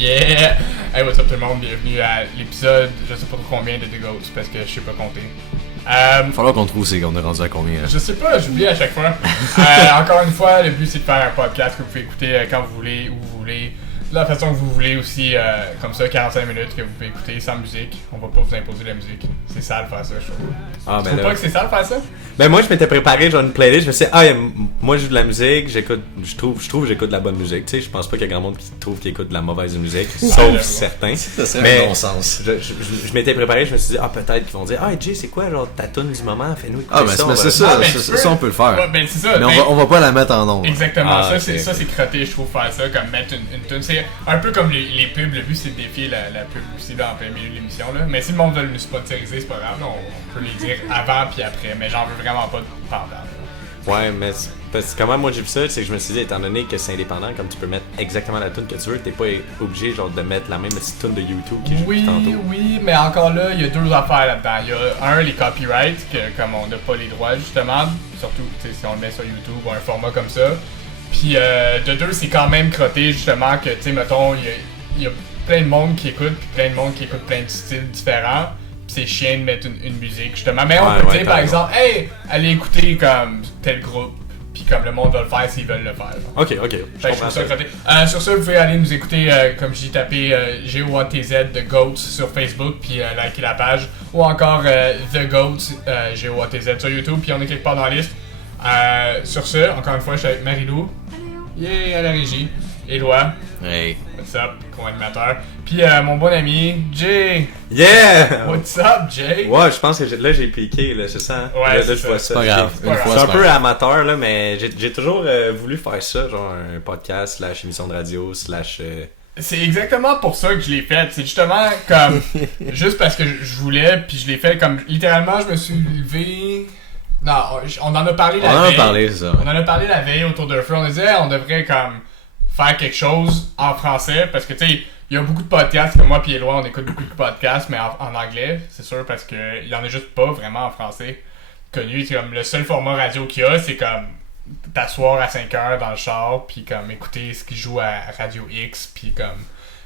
Yeah! Hey, what's up tout le monde? Bienvenue à l'épisode, je sais pas trop combien de The Ghosts parce que je sais pas compter. Il va falloir qu'on trouve c'est qu'on est rendu à combien. Je sais pas, j'oublie à chaque fois. Encore une fois, le but c'est de faire un podcast que vous pouvez écouter quand vous voulez, où vous voulez, de la façon que vous voulez aussi, comme ça, 45 minutes que vous pouvez écouter sans musique. On va pas vous imposer la musique. C'est sale faire ça, je trouve. Ah, Tu trouves pas que c'est sale faire ça? Ben moi je m'étais préparé genre une playlist, je me suis dit, moi je joue de la musique, j'écoute, je trouve que j'écoute de la bonne musique, tu sais, je pense pas qu'il y a grand monde qui trouve qu'il écoute de la mauvaise musique, sauf certains. Ça serait mais un non-sens. Je m'étais préparé, je me suis dit, peut-être qu'ils vont dire, Jay, c'est quoi genre ta tune du moment, fais-nous écouter Ben ça. c'est ça, ça on peut le faire. Ouais, ben c'est ça. Mais on va pas la mettre en ondes. Exactement, ça ok. c'est crotté, je trouve, faire ça, comme mettre une tune. C'est un peu comme les pubs, le but c'est de défier la pub aussi là, en plein milieu de l'émission. Là. Mais si le monde veut nous sponsoriser, c'est pas grave, on peut les dire avant puis après, mais j'en veux vraiment pas pendant. Ouais, mais parce que comment moi j'ai vu ça, c'est que je me suis dit, étant donné que c'est indépendant, comme tu peux mettre exactement la tune que tu veux, t'es pas obligé genre de mettre la même petite tune de YouTube qui joue Oui, tantôt. oui, mais encore là, il y a deux affaires là-dedans. Il y a les copyrights, que comme on n'a pas les droits justement, surtout si on le met sur YouTube ou un format comme ça. Puis de deux, c'est quand même crotté justement que, tu sais, mettons, il y a plein de monde qui écoute, puis plein de monde qui écoute plein de styles différents. C'est chiant de mettre une musique justement. Mais on peut dire par exemple, hey, allez écouter comme tel groupe, puis comme le monde va le faire s'ils veulent le faire. Ok, je Fait que comprends je trouve ça. ça crotté. Sur ça, vous pouvez aller nous écouter, comme j'ai tapé GOATZ The Goats sur Facebook, puis liker la page, ou encore The Goats GOATZ sur YouTube, puis on est quelque part dans la liste. Sur ce, encore une fois, je suis avec Marie-Lou. Yeah, à la régie. Éloi. Hey. What's up, co-animateur. Puis mon bon ami, Jay. Yeah! What's up, Jay? Ouais, je pense que là j'ai piqué, là, c'est ça. Hein? Ouais, là, c'est je vois ça. ça. Pas grave. C'est pas grave. Une fois, C'est un pas peu grave. amateur, là, mais j'ai toujours voulu faire ça, genre un podcast, / émission de radio, / C'est exactement pour ça que je l'ai fait. C'est justement comme juste parce que je voulais, puis je l'ai fait comme littéralement. Je me suis levé. Non, on en a parlé la On en a veille. parlé, c'est ça. On en a parlé la veille autour de feu. On disait on devrait comme faire quelque chose en français parce que tu sais, il y a beaucoup de podcasts que moi puis Éloi on écoute beaucoup de podcasts mais en anglais, c'est sûr parce que il y en a juste pas vraiment en français connu. C'est comme le seul format radio qu'il y a, c'est comme t'asseoir à 5h dans le char puis comme écouter ce qui joue à Radio X puis comme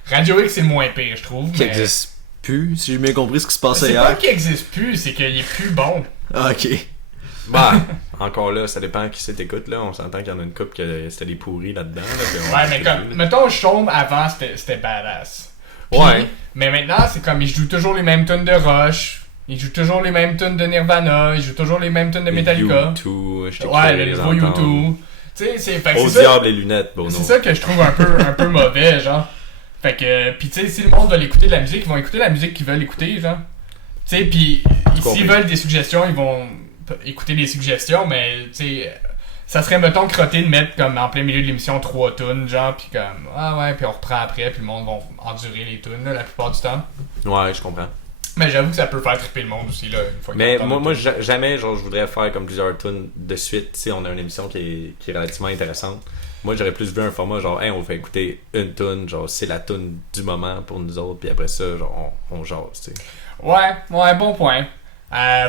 Radio X c'est le moins pire je trouve. Qui Mais existe plus, si j'ai bien compris ce qui se passait c'est pas hier. qu'il existe plus, c'est qu'il est plus bon. Ah, ok. Bah, encore là, ça dépend qui c'est t'écoute, là. On s'entend qu'il y en a une couple que c'était des pourris là-dedans. Là, puis on- Ouais, mais comme, mettons, Chaume avant, c'était badass. Puis, Ouais. Mais maintenant, c'est comme, ils jouent toujours les mêmes tunes de Rush, ils jouent toujours les mêmes tunes de Nirvana, ils jouent toujours les mêmes tunes de Metallica. U2, je t'ai Ouais, créé le les nouveau entendre. U2. Tu sais, fait que Au c'est ça, diable les lunettes, Bono. c'est ça que je trouve un peu mauvais, genre. Fait que, pis tu sais, si le monde veut écouter de la musique, ils vont écouter la musique qu'ils veulent écouter, genre. Tu sais, pis s'ils compris. veulent des suggestions, ils vont écouter des suggestions, mais tu sais, ça serait, mettons, crotté de mettre comme en plein milieu de l'émission 3 tunes, genre, pis comme, ah ouais, puis on reprend après, puis le monde va endurer les tunes, là, la plupart du temps. Ouais, je comprends. Mais j'avoue que ça peut faire triper le monde aussi, là, une fois qu'ils Mais entendent moi une tune. jamais, genre, je voudrais faire comme plusieurs tunes de suite. Tu sais, on a une émission qui est relativement intéressante. Moi, j'aurais plus vu un format genre, hey, on fait écouter une tune, genre, c'est la tune du moment pour nous autres, puis après ça, genre, on jase, tu sais. Ouais, bon point.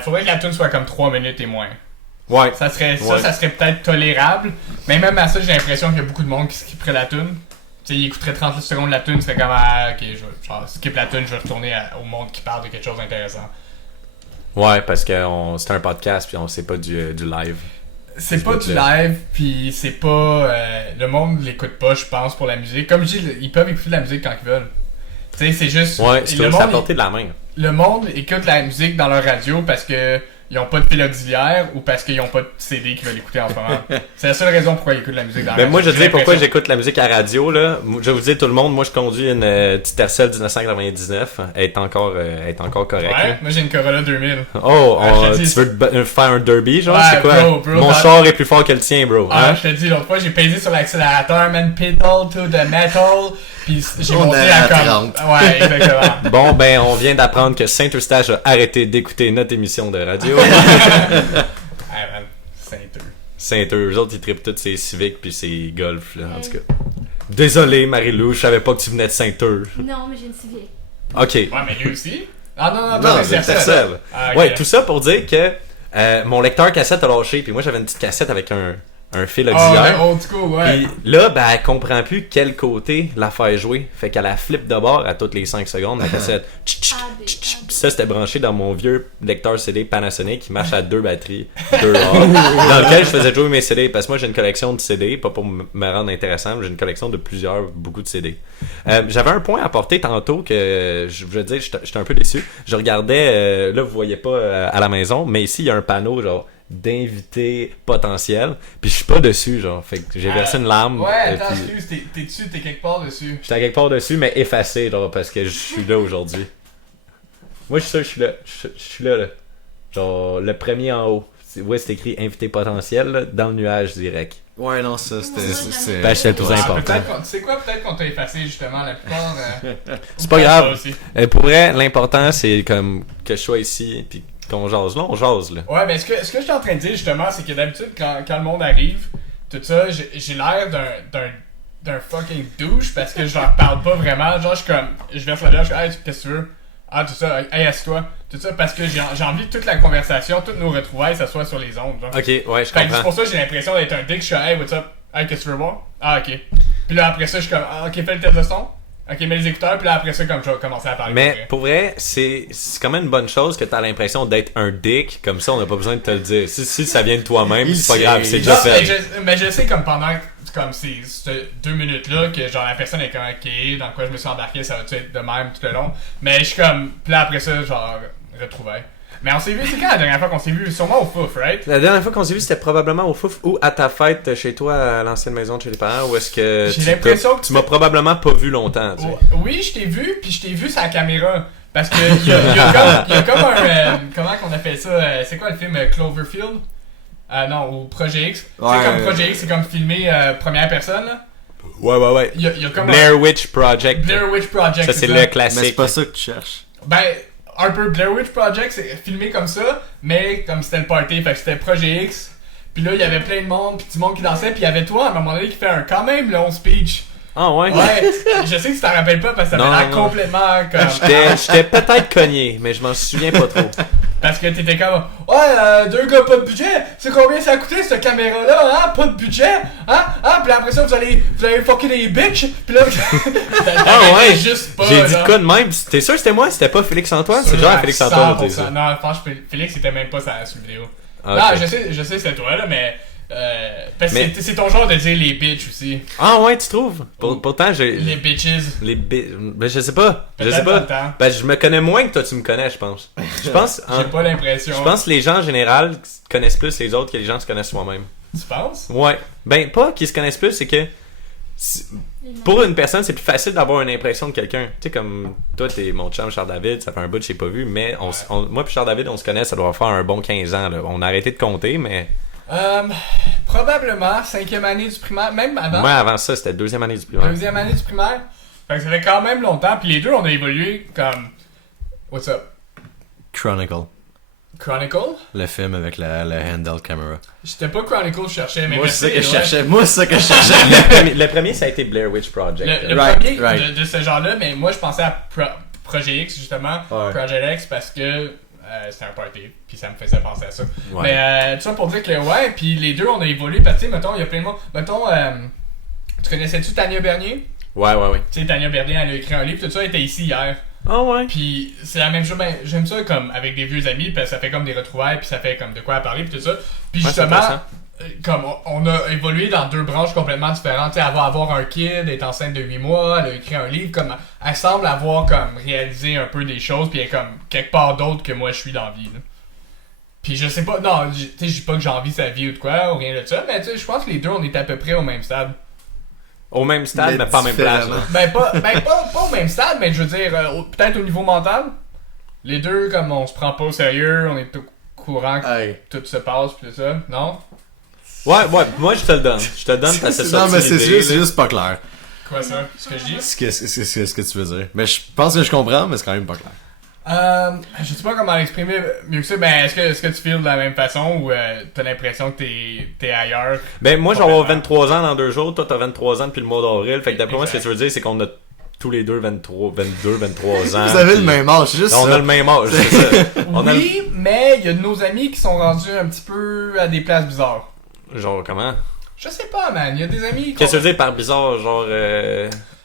Faudrait que la tune soit comme 3 minutes et moins. Ouais. Ça serait Ouais. ça serait peut-être tolérable, mais même à ça, j'ai l'impression qu'il y a beaucoup de monde qui skipperait la tune. Tu sais, il écouterait 30 secondes de la tune, serait comme ok, je vais genre, skip la tune, je vais retourner au monde qui parle de quelque chose d'intéressant. Ouais, parce que c'est un podcast, puis on sait pas du live. C'est pas du live, puis c'est pas le monde l'écoute pas, je pense, pour la musique. Comme je dis, ils peuvent écouter de la musique quand ils veulent. Tu sais, c'est juste Ouais, c'est le juste à monde, portée de la main. le monde écoute la musique dans leur radio parce que ils ont pas de fil auxiliaire ou parce qu'ils ont pas de CD qu'ils veulent écouter en ce moment. C'est la seule raison pourquoi ils écoutent la musique dans la Ben radio. moi, je J'ai dis pourquoi l'impression. j'écoute la musique à radio, là. Je vais vous dire, tout le monde, moi, je conduis une petite Tercel 1999. Elle est encore correcte. Ouais, là. moi j'ai une Corolla 2000. Oh, je te dis, tu veux faire un derby, genre? Ouais, c'est quoi? bro, Mon dans- char est plus fort que le tien, bro. Ah, Hein? je te dis, l'autre fois, j'ai pesé sur l'accélérateur, man, pedal to the metal, pis j'ai On monté est à à comme... 30. Ouais, exactement. Bon, ben, on vient d'apprendre que Saint-Eustache a arrêté d'écouter notre émission de radio. Ah, man, Saint-Eux. Saint-Eux, eux autres, ils trippent tous ces Civic puis ces Golf, là, en tout cas. Désolé, Marie-Lou, je savais pas que tu venais de Saint-Eux. Non, mais j'ai une civique. Ok. Ouais, mais lui aussi. Ah non, Non, toi, c'est c'est Tercel. Ah, ok. Ouais, tout ça pour dire que mon lecteur cassette a lâché, puis moi j'avais une petite cassette avec un un fil Oh, auxiliaire. old school, ouais. Puis là, ben, elle comprend plus quel côté la faire jouer. Fait qu'elle la flippe de bord à toutes les 5 secondes, la cassette. Puis ça, c'était branché dans mon vieux lecteur CD Panasonic qui marche à 2 batteries, 2 heures, dans lequel je faisais jouer mes CD. Parce que moi, j'ai une collection de CD, pas pour me rendre intéressant, mais j'ai une collection de beaucoup de CD. J'avais un point à apporter tantôt que je veux dire, j'étais un peu déçu. Je regardais, là, vous voyez pas à la maison, mais ici, il y a un panneau, genre, d'invités potentiels, puis je suis pas dessus, genre, fait que j'ai versé une larme. Ouais, attends, puis excuse, t'es dessus, t'es quelque part dessus. j'étais à quelque part dessus, mais effacé, genre, parce que je suis là aujourd'hui. Moi, je suis sûr que je suis là. Je suis là, là. Genre, le premier en haut. Ouais, c'est écrit invité potentiel, là, dans le nuage direct. Ouais, non, ça, c'était... Ben, c'était le plus important. Peut-être tu sais quoi, peut-être qu'on t'a effacé justement la plupart. C'est pas grave. Pour vrai, l'important, c'est comme que je sois ici, puis qu'on jase. Là, on jase, là. Ouais, mais ce que je suis en train de dire justement, c'est que d'habitude, quand le monde arrive, tout ça, j'ai l'air d'un fucking douche parce que je leur parle pas vraiment. Genre, je suis comme, je verse la bière, je suis, hey, qu'est-ce que tu veux? Ah, tout ça, hey, assieds-toi. Tout ça, parce que j'ai envie que toute la conversation, toutes nos retrouvailles, ça soit sur les ondes. Genre. Ok, ouais, je Fait que c'est comprends. pour ça que j'ai l'impression d'être un dick. Je suis, hey, what's up? Hey, qu'est-ce que tu veux voir? Ah, ok. Puis là, après ça, je suis comme, ah, ok, fais le test de son. Ok, mets les écouteurs, puis là, après ça, comme je vais commencer à parler. Mais pour vrai, c'est quand même une bonne chose que t'as l'impression d'être un dick, comme ça on n'a pas besoin de te le dire. Si ça vient de toi-même, c'est pas grave, c'est déjà Non, fait. mais je sais, comme pendant comme ces 2 minutes-là, que genre la personne est comme, ok, dans quoi je me suis embarqué, ça va-tu être de même tout le long? Mais je suis comme, puis là, après ça, genre, retrouvailles. Mais on s'est vu, c'est quand la dernière fois qu'on s'est vu? Sûrement au Fouf, right? La dernière fois qu'on s'est vu, c'était probablement au Fouf ou à ta fête chez toi, à l'ancienne maison de chez les parents, où est-ce que J'ai l'impression que tu m'as probablement pas vu longtemps, tu sais. Oui, je t'ai vu, puis je t'ai vu sur la caméra. Parce que il y a comme un... comment qu'on appelle ça? C'est quoi le film Cloverfield? Non, ou Projet X. Ouais, Tu sais, comme Projet X, c'est comme filmé première personne, là. Ouais. Il y a comme Blair Witch Project. Blair Witch Project, Ça, c'est le Mais classique. c'est pas ça que tu cherches. Ben, un peu Blair Witch Project, c'est filmé comme ça, mais comme c'était le party, fait que c'était Projet X. Puis là, il y avait plein de monde, puis du monde qui dansait, puis il y avait toi, à un moment donné, qui fait un quand même long speech. Ah ouais? Ouais, je sais que tu t'en rappelles pas parce que ça Non, avait l'air non. complètement comme... J'étais peut-être cogné, mais je m'en souviens pas trop. Parce que t'étais comme, ouais, 2 gars, pas de budget, c'est combien ça a coûté cette caméra-là, hein, pas de budget, hein, puis après ça, vous allez fucker des bitches, puis là, Ah ouais? juste pas, J'ai dit là. de quoi de même? T'es sûr que c'était moi? C'était pas Félix-Antoine? C'est genre Félix-Antoine, t'es 100%. sûr. Non, franchement, Félix était même pas sur la vidéo. Ah, Non, ok. je sais c'est toi, là, mais... parce que Mais- c'est ton genre de dire les bitches aussi. Ah ouais, tu trouves? Pourtant, j'ai... Les bitches. Mais je sais pas. Je Peut-être sais dans pas. le temps. Ben, je me connais moins que toi, tu me connais, je pense. Je pense, J'ai pas l'impression. je pense que les gens en général connaissent plus les autres que les gens se connaissent soi-même. Tu penses? Ouais. Ben, pas qu'ils se connaissent plus, c'est que pour une personne, c'est plus facile d'avoir une impression de quelqu'un. Tu sais, comme toi, t'es mon chum Charles-David, ça fait un bout que je t'ai pas vu, mais moi puis Charles-David, on se connaît, ça doit faire un bon 15 ans. Là. On a arrêté de compter, mais Probablement 5e année du primaire, même avant. moi, avant ça, c'était 2e année du primaire. 2e année du primaire. Fait que ça fait quand même longtemps, puis les deux, on a évolué comme... What's up? Chronicle. Chronicle? Le film avec la handheld camera. J'étais pas Chronicle, je cherchais, mais Moi, c'est ça que je ouais. cherchais. Moi, c'est ça que je cherchais. Le premier, ça a été Blair Witch Project. Le Right, premier right. de ce genre-là, mais moi je pensais à Projet X justement, Ouais. Project X parce que c'était un party, puis ça me faisait penser à ça. Ouais. Mais tout ça pour dire que ouais, puis les deux on a évolué parce que tu sais, mettons, il y a plein de monde. Mettons, tu connaissais-tu Tania Bernier? Ouais. Tu sais, Tania Bernier, elle a écrit un livre, tout ça, elle était ici hier. Ah ouais. Puis c'est la même chose, ben, j'aime ça comme avec des vieux amis, parce que ça fait comme des retrouvailles, puis ça fait comme de quoi à parler, puis tout ça. Puis Ouais, c'est justement, intéressant. comme on a évolué dans 2 branches complètement différentes. Tu sais, elle va avoir un kid, elle est enceinte de 8 mois, elle a écrit un livre, comme elle semble avoir comme réalisé un peu des choses, puis elle est comme quelque part d'autre que moi je suis dans la vie. Là. Puis je sais pas, non, tu sais, je dis pas que j'envie sa vie ou de quoi, ou rien de ça, mais tu sais, je pense que les deux on est à peu près au même stade. Au même stade, mais pas en même place. là. Pas au même stade, mais je veux dire, peut-être au niveau mental. Les deux, comme on se prend pas au sérieux, on est au courant que Hey. tout se passe, pis tout ça, non? Ouais, moi je te le donne. Je te donne parce que c'est Non, mais c'est l'idée, juste, c'est là. juste pas clair. Quoi ça? Ce que je dis? Ce que tu veux dire. Mais je pense que je comprends, mais c'est quand même pas clair. Je sais pas comment l'exprimer mieux que ça, ben est-ce que tu feels de la même façon ou t'as l'impression que t'es ailleurs? Ben, moi, je vais avoir Complètement. 23 ans dans 2 jours. Toi, t'as 23 ans depuis le mois d'avril. Fait que d'après moi, ce que Exact. tu veux dire, c'est qu'on a tous les deux 23 ans. Vous avez le puis- même âge, c'est juste On ça. a le même âge, c'est ça. On a le- Oui, mais il y a de nos amis qui sont rendus un petit peu à des places bizarres. Genre, comment? Je sais pas, man. Il y a des amis. Qu'est-ce que tu veux dire par bizarre, genre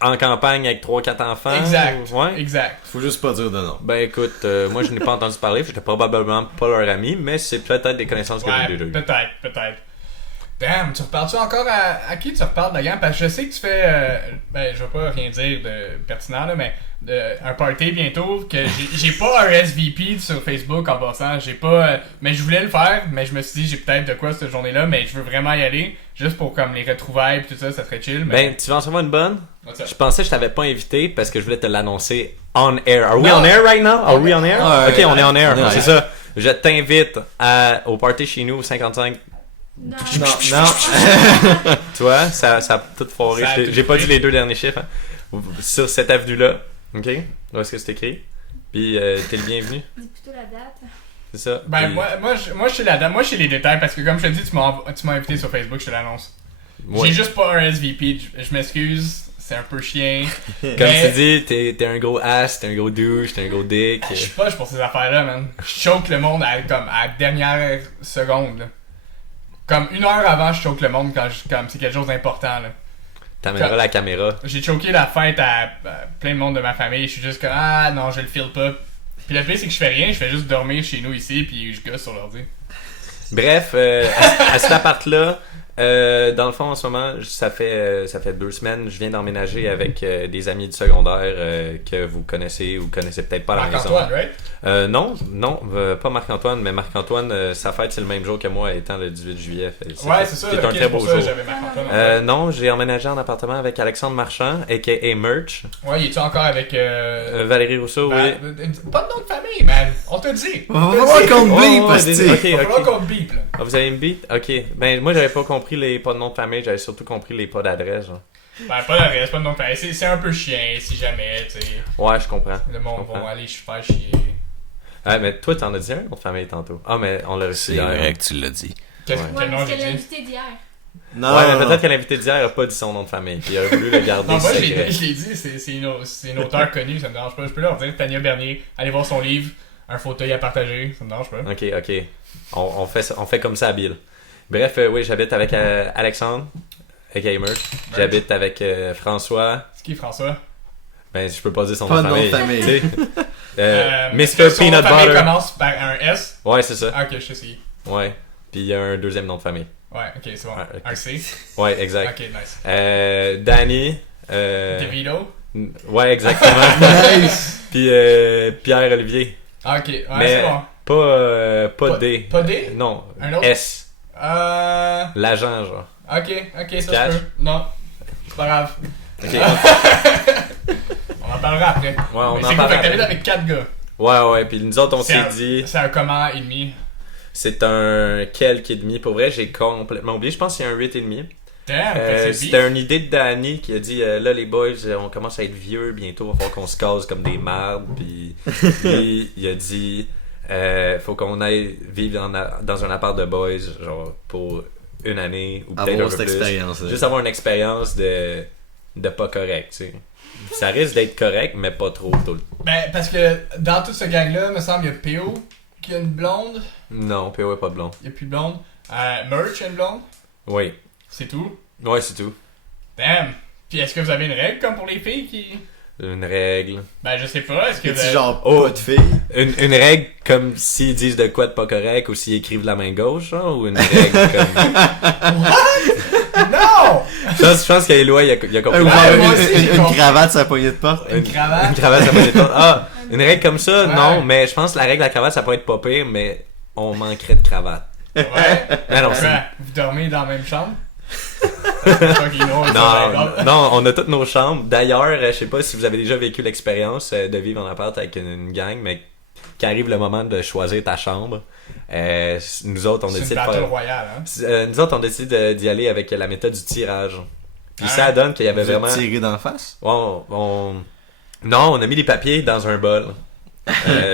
en campagne avec 3-4 enfants? Exact. Ouais. Exact. Faut juste pas dire de non. Ben écoute, moi je n'ai pas entendu parler, j'étais probablement pas leur ami, mais c'est peut-être des connaissances que Ouais, j'ai déjà eues. peut-être. Damn, tu reparles-tu encore à qui tu reparles de la gang? Parce que je sais que tu fais, ben je vais pas rien dire de pertinent là, mais un party bientôt, que j'ai pas un SVP sur Facebook en passant, j'ai pas, mais je voulais le faire, mais je me suis dit j'ai peut-être de quoi cette journée-là, mais je veux vraiment y aller, juste pour comme les retrouvailles et tout ça, ça serait chill. Mais... Ben, tu vas en savoir une bonne? What's up? Je pensais que je t'avais pas invité parce que je voulais te l'annoncer on air. Are we Non. on air right now? Are we on air? Ouais, Ok, on est on air, ouais. c'est ça. Je t'invite au party chez nous, 55. Non. Non. Tu vois, ça a tout foiré. Ça a tout J'ai pas foiré. dit les deux derniers chiffres. Hein. Sur cette avenue-là. Ok? Où est-ce que c'est écrit? Puis t'es le bienvenu. Dis plutôt la date. C'est ça. Ben Puis- moi je suis la dame, moi je suis les détails parce que comme je te dis tu m'as invité sur Facebook, je te l'annonce. Ouais. J'ai juste pas un SVP, je m'excuse, c'est un peu chien. Comme Mais- tu dis, t'es un gros ass, t'es un gros douche, t'es un gros dick. Je suis poche pour ces affaires-là, man. Je choke le monde à la dernière seconde. Là. Comme une heure avant, je choke le monde quand comme c'est quelque chose d'important. Là. T'amèneras la caméra. J'ai choqué la fête à plein de monde de ma famille. Je suis juste comme ah non, je le file pas. Puis le pire, c'est que je fais rien, je fais juste dormir chez nous ici, puis je gosse sur l'ordi. Bref, à cet appart-là, dans le fond, en ce moment, ça fait 2 semaines, je viens d'emménager avec des amis du secondaire que vous connaissez ou connaissez peut-être pas à la maison. Marc-Antoine, right? Non, pas Marc-Antoine, mais Marc-Antoine, sa fête c'est le même jour que moi, étant le 18 juillet. Ouais, c'est ça, C'est ok, un très beau pour ça, jour. j'avais Marc-Antoine. Non, j'ai emménagé en appartement avec Alexandre Marchand, a.k.a. Merch. Ouais, il est-tu encore avec. Valérie Rousseau, oui. Pas de nom de famille, man. On te dit. On va voir qu'on te bip, Oh, parce désolé. que... Il va Ok, falloir ok. qu'on te bip, là. Ah, vous avez une beat? Ok. Ben, moi, j'avais pas compris les pas de nom de famille, j'avais surtout compris les pas d'adresse, genre. Ben, pas d'adresse, pas de nom de famille. C'est un peu chien, si jamais, tu sais. Ouais, je comprends. Le monde Je comprends. va aller faire chier. Ah, mais toi, t'en as dit un nom de famille tantôt. Ah, mais on l'a reçu C'est hier. vrai que tu l'as dit. Quel, Ouais. quel Ouais, nom parce j'ai qu'elle l'a dit? invité d'hier. Non, Ouais, mais peut-être que l'invité d'hier a pas dit son nom de famille, puis il aurait voulu le garder Non, moi, je secret. l'ai dit, c'est une auteure connue, ça me dérange pas. Je peux leur dire, Tania Bernier, allez voir son livre, un fauteuil à partager, ça me dérange pas. Ok. On fait comme ça à Bill. Bref, oui, j'habite avec Alexandre, a.k.a. Merch. J'habite avec François. C'est qui, François? Ben, je peux pas dire son Pas nom de famille. famille. tu sais. est-ce que Mr. son nom Peanut de famille Butter. commence par un S? Ouais, c'est ça. Ah, ok, je sais c'est. Ouais. Puis il y a un deuxième nom de famille. Ouais, ok, c'est bon. Ouais, ok. Un C? Ouais, exact. Ok, nice. Danny. DeVito? Ouais, exactement. Nice! Puis Pierre-Olivier. Ah, ok, ouais, Mais c'est bon. pas D. Pas D? Non. Un autre? S. Euh. L'agent, genre. Ok, ça Cash? se peut. Non, c'est pas grave. Ok. On en parlera après. Ouais, on Mais en c'est cool, parle fait que t'habites après. avec 4 gars. Ouais. Puis nous autres, on C'est s'est un- dit. C'est un comment et demi. C'est un quelques et demi. Pour vrai, j'ai complètement oublié. Je pense qu'il y a un 8 et demi. Damn, fait que c'est C'était beef. une idée de Danny qui a dit là les boys on commence à être vieux bientôt, va falloir qu'on se case comme des mardes. Puis lui, il a dit faut qu'on aille vivre dans un appart de boys genre pour une année ou peut-être un Avoir peu cette plus. expérience. Juste avoir une expérience de pas correct, tu sais. Ça risque d'être correct mais pas trop tout le temps. Ben, parce que dans tout ce gang-là, me semble, il y a PO qui a une blonde. Non, PO est pas blond. Il n'y a plus de blonde. Merch a une blonde. Oui. C'est tout. Ouais, c'est tout. Damn. Puis est-ce que vous avez une règle comme pour les filles qui. Une règle. Ben, je sais pas. Est-ce que. C'est vous- genre Oh. pas de filles. Une règle comme s'ils disent de quoi de pas correct ou s'ils écrivent de la main gauche, genre, ou une règle comme. Non! Je pense qu'Éloi, il a compris. Ou Ouais, genre moi aussi, j'ai une compris. cravate sur la poignée de porte. Une cravate. Une cravate, ça peut être pas. Ah, une règle comme ça, Ouais. non, mais je pense que la règle de la cravate, ça peut être pas pire, mais on manquerait de cravate. Ouais. Mais non, c'est. Ouais. Vous dormez dans la même chambre? Fucking drôle, ça, par Non, exemple. non, on a toutes nos chambres. D'ailleurs, je sais pas si vous avez déjà vécu l'expérience de vivre en appart avec une gang, mais qu'arrive le moment de choisir ta chambre, nous autres, on C'est une décide de battle faire. royale, hein? Nous autres, on décide d'y aller avec la méthode du tirage. Puis Hein? ça donne qu'il y avait Vous êtes vraiment. tiré d'en face. Non, on a mis les papiers dans un bol.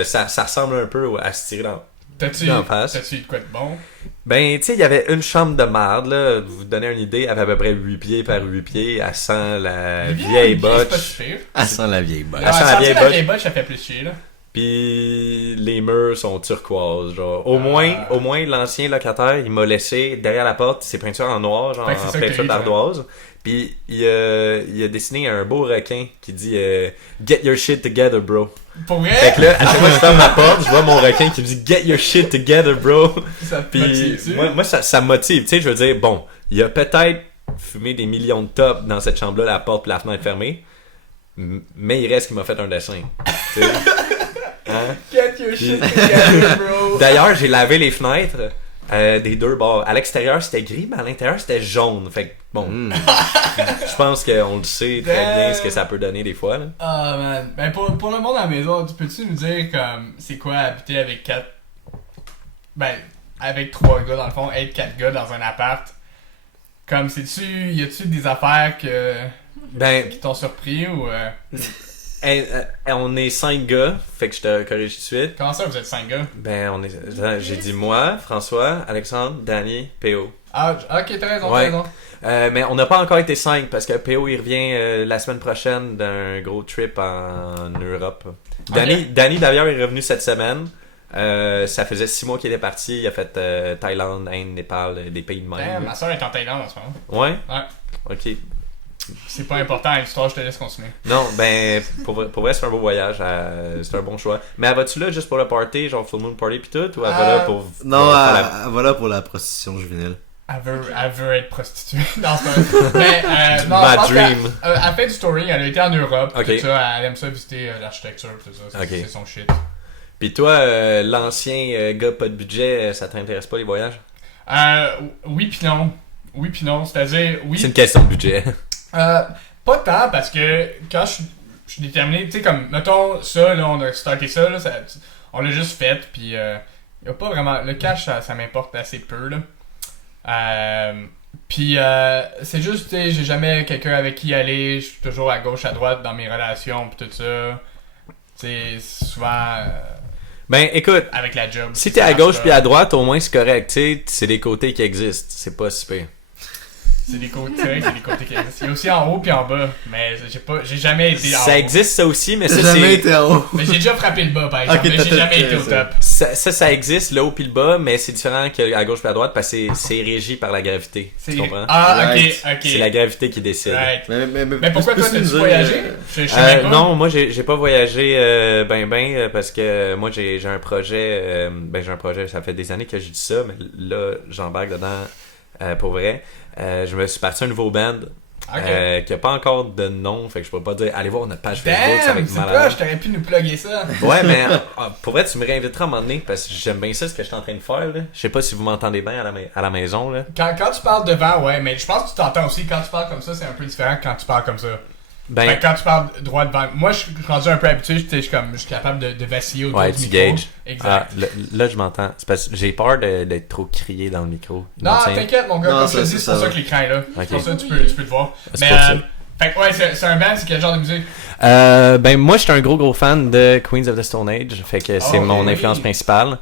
Ça ressemble un peu à se tirer dans. T'as-tu D'en face. de quoi de bon? Ben, tu sais, il y avait une chambre de marde, là. Vous donner une idée, elle avait à peu près 8 pieds par 8 pieds. Elle sent la Les vieille c'est pas botche. si pire. Elle sent la vieille botte. Elle sent la sentir vieille la botte. vieille botche, ça fait plus chier, là. Puis les murs sont turquoises, genre. Au moins, l'ancien locataire, il m'a laissé derrière la porte ses peintures en noir, genre en peinture d'ardoise. Puis il a dessiné un beau requin qui dit Get your shit together, bro. Pour vrai? Fait que là, à chaque fois que je ferme ma porte, je vois mon requin qui me dit Get your shit together, bro. Ça te Puis motive-tu? moi ça me motive. Tu sais, je veux dire, bon, il a peut-être fumé des millions de tops dans cette chambre-là, la porte et la fenêtre fermée. Mais il reste qu'il m'a fait un dessin. Tu sais. Hein? Get your shit together, bro. D'ailleurs, j'ai lavé les fenêtres des deux bords. À l'extérieur, c'était gris, mais à l'intérieur, c'était jaune. Fait que, bon, je pense qu'on le sait très bien ce que ça peut donner des fois. Là. Ah, man. Ben, pour le monde à la maison, peux-tu nous dire comme c'est quoi habiter avec 4. Ben, avec 3 gars dans le fond, être 4 gars dans un appart? Comme, y a-tu des affaires qui t'ont surpris ou. On est 5 gars, fait que je te corrige tout de suite. Comment ça, vous êtes 5 gars? Ben, j'ai dit moi, François, Alexandre, Danny, PO. Ah, ok, t'as raison, Ouais. t'as raison. Mais on n'a pas encore été 5 parce que PO il revient la semaine prochaine d'un gros trip en Europe. Danny d'ailleurs est revenu cette semaine. Ça faisait 6 mois qu'il était parti. Il a fait Thaïlande, Inde, Népal, des pays de même. Ma soeur est en Thaïlande en ce moment. Ouais? Ouais. Ok. C'est pas important à l'histoire, je te laisse continuer. Non, ben, pour vrai, c'est un beau voyage. C'est un bon choix. Mais elle va-tu là juste pour le party, genre Full Moon Party pis tout? Ou elle va là pour. Non, elle va là pour la prostitution juvénile. Elle veut être prostituée. Non, c'est pas vrai. Mais, non, My je pense dream. Elle fait du touring, elle a été en Europe, Ok. tout ça, elle aime ça visiter l'architecture, tout ça. Ok. C'est son shit. Pis toi, l'ancien gars pas de budget, ça t'intéresse pas les voyages? Oui pis non. Oui pis non, c'est-à-dire, oui. C'est une question de budget. Pas tant, parce que quand je suis déterminé, tu sais, comme, mettons, ça, là, on a starté ça, là, on l'a juste fait, pis y a pas vraiment. Le cash, ça m'importe assez peu, là. Puis c'est juste, tu sais, j'ai jamais quelqu'un avec qui aller, je suis toujours à gauche, à droite dans mes relations, pis tout ça. Tu sais, souvent. Ben, écoute, Avec la job. si t'es à gauche puis à droite, au moins c'est correct, tu sais, c'est des côtés qui existent, c'est pas si pire. C'est des côtés, c'est vrai que c'est des côtés qui existent. Il y a aussi en haut puis en bas, mais j'ai jamais été en haut. Ça existe ça aussi, mais ça J'ai jamais c'est... été en haut. Mais j'ai déjà frappé le bas, par exemple, Ok, mais j'ai t'as jamais fait, été au ça. top. Ça existe, le haut puis le bas, mais c'est différent que à gauche puis à droite parce que c'est régi par la gravité, tu comprends? Ah, ok, Right. ok. C'est la gravité qui décide. Right. Mais pourquoi toi, peux-tu t'as-tu nous dire, voyagé? Je savais pas. Non, moi j'ai pas voyagé parce que moi j'ai un projet, ça fait des années que je dis ça, mais là j'embarque dedans pour vrai. Je me suis parti un nouveau band. Ok. Qui a pas encore de nom, fait que je peux pas dire allez voir notre page Facebook, ça va Damn, être c'est malade. quoi? Je t'aurais pu nous plugger ça. Ouais, mais pour vrai, tu me réinviteras à un moment donné parce que j'aime bien ça, ce que je suis en train de faire. Là. Je sais pas si vous m'entendez bien à la maison. Là. Quand tu parles devant, ouais, mais je pense que tu t'entends aussi. Quand tu parles comme ça, c'est un peu différent que quand tu parles comme ça. Ben, Fait que quand tu parles droit devant, moi je suis rendu un peu habitué, je suis capable de vaciller autour ouais, du tu micro. gages. Exact. Là, je m'entends. C'est parce que j'ai peur d'être trop crié dans le micro. Non, tiens. t'inquiète, mon gars, Non, comme je te ça, dis, ça, c'est pour ça ça que l'écran est là. Ok. C'est pour ça que tu peux le voir. C'est Mais, pour ça. fait que ouais, c'est un band, c'est quel genre de musique? Ben, moi, je suis un gros fan de Queens of the Stone Age. Fait que c'est Oh, mon oui. influence principale.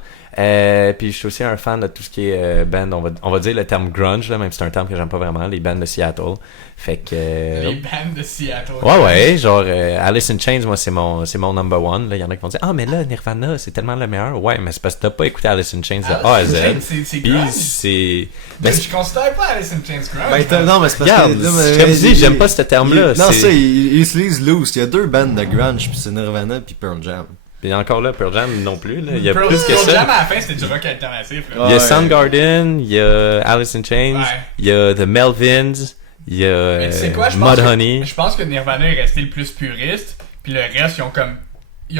Puis je suis aussi un fan de tout ce qui est band, on va dire le terme grunge, là, même si c'est un terme que j'aime pas vraiment, les bands de Seattle. Fait que... Les bands de Seattle. Ouais, genre Alice in Chains, moi c'est mon number one. Il y en a qui vont dire ah mais là Nirvana c'est tellement le meilleur. Ouais, mais c'est parce que t'as pas écouté Alice in Chains de A à Z. C'est Puis grunge. c'est Mais je considère pas Alice in Chains grunge. non, mais c'est parce regarde, que. là, mais- comme je dis, j'aime pas ce terme-là. Non, c'est- ça, il utilise loose. Il y a 2 bandes de grunge, puis c'est Nirvana, puis Pearl Jam. Puis encore là Pearl Jam non plus là. Il y a Pearl plus que Jam ça. à la fin, c'était du rock alternatif. Là. Il y a Ouais. Soundgarden, il y a Alice in Chains, Ouais. il y a The Melvins, il y a Mais tu sais quoi, je pense Mudhoney. je pense que Nirvana est resté le plus puriste, puis le reste, ils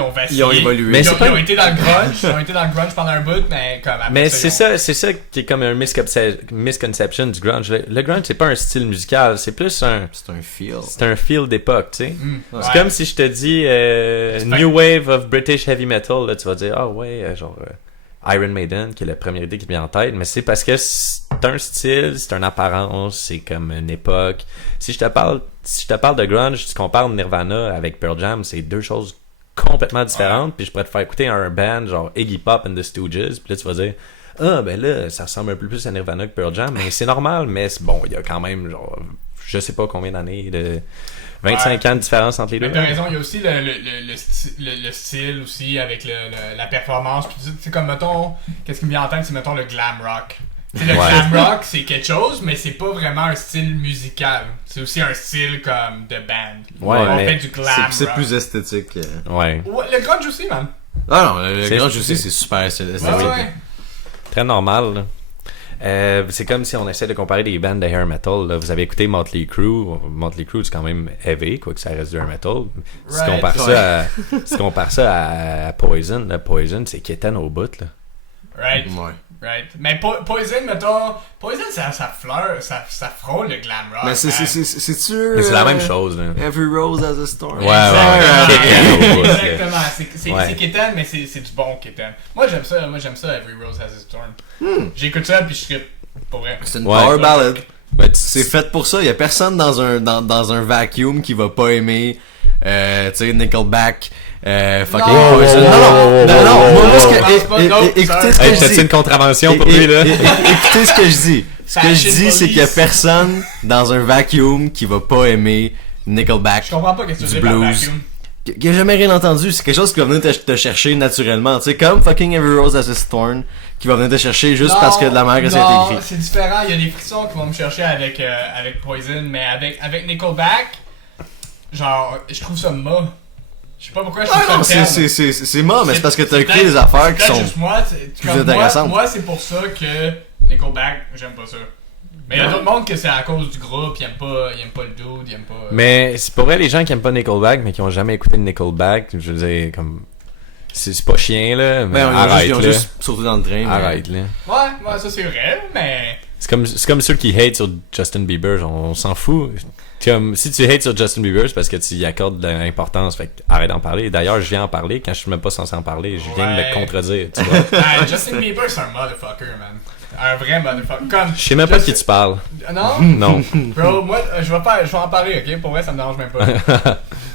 ont vacillé. Ils ont évolué. Mais Ils c'est ont, pas- ils ont été dans le grunge, ils ont été dans le grunge pendant un bout, mais comme après Mais ça, c'est ça qui est comme un misconception du grunge. Le grunge c'est pas un style musical, c'est plus C'est un feel. c'est un feel d'époque, tu sais. Ouais. C'est comme si je te dis New Wave of British Heavy Metal, là, tu vas dire ah ouais, Iron Maiden, qui est la première idée qui me vient en tête, mais c'est parce que c'est un style, c'est une apparence, c'est comme une époque. Si je te parle de grunge, tu compares Nirvana avec Pearl Jam, c'est deux choses complètement différentes, puis je pourrais te faire écouter un band genre Iggy Pop and the Stooges, puis là tu vas dire ah ben là ça ressemble un peu plus à Nirvana que Pearl Jam, mais c'est normal, mais c'est bon, il y a quand même genre je sais pas combien d'années 25 ans de différence entre les deux. Mais t'as raison, il y a aussi le style aussi, avec la performance. Puis tu sais, comme, mettons, qu'est-ce qui me vient en tête, c'est, mettons, le glam rock. Tu sais, le glam rock, c'est quelque chose, mais c'est pas vraiment un style musical. C'est aussi un style comme de band. Ouais, on mais fait du glam rock. C'est plus esthétique. Ouais. Le grunge aussi, man. Ah non, le grunge aussi, c'est super esthétique. Ouais. Très normal, là. C'est comme si on essaie de comparer des bands de hair metal. Là. Vous avez écouté Motley Crue. Motley Crue, c'est quand même heavy, quoi que ça reste du hair metal. Si tu compares ça à Poison, là, Poison, c'est quétaine au bout. Là. Right. Ouais. Right. Mais Poison, mettons, Poison, ça frôle le glam rock. Mais c'est-tu... Mais c'est la même chose. Là. Every Rose Has a Storm. Exactement. C'est quétaine, mais c'est du bon quétaine. Moi, j'aime ça. Every Rose Has a Storm. J'écoute ça, puis je serais pour vrai. C'est une power ballad. Ouais, c'est fait pour ça. Il y a personne dans un vacuum qui va pas aimer, tu sais, Nickelback, fucking Poison. Non. Écoutez ce que je dis. C'est une contravention pour lui, là. Écoutez ce que je dis. Ce que je dis, c'est qu'il y a personne dans un vacuum qui va pas aimer Nickelback. Je comprends pas qu'est-ce que tu veux dire par vacuum. Qui a jamais rien entendu, c'est quelque chose qui va venir te chercher naturellement, tu sais, comme fucking Every Rose Has a Thorn, qui va venir te chercher juste parce que de la manière que ça a été écrit. C'est différent, il y a des frissons qui vont me chercher avec Poison, mais avec Nickelback, genre, je trouve ça mât. Je sais pas pourquoi je trouve ça c'est mât, mais c'est parce que t'as écrit des affaires qui sont plus intéressantes. Moi, c'est pour ça que Nickelback, j'aime pas ça. Mais il y a d'autres mondes que c'est à cause du groupe, ils aiment pas le dude, ils aiment pas... Mais c'est pour vrai, les gens qui aiment pas Nickelback, mais qui ont jamais écouté de Nickelback, je veux dire, comme... C'est pas chien, là, mais arrête, là. Juste sauté dans le train. Arrête, là. Ouais, ça c'est vrai, mais... C'est comme ceux qui hate sur Justin Bieber, genre, on s'en fout. Comme, si tu hates sur Justin Bieber, c'est parce que tu y accordes de l'importance, fait que arrête d'en parler. D'ailleurs, je viens en parler quand je suis même pas censé en parler, je viens de me contredire, tu vois. Justin Bieber, c'est un motherfucker, man. Un vrai motherfucker. Comme, je sais même pas de qui tu parles. Non? Non. Bro, moi, je vais en parler, ok? Pour vrai, ça me dérange même pas.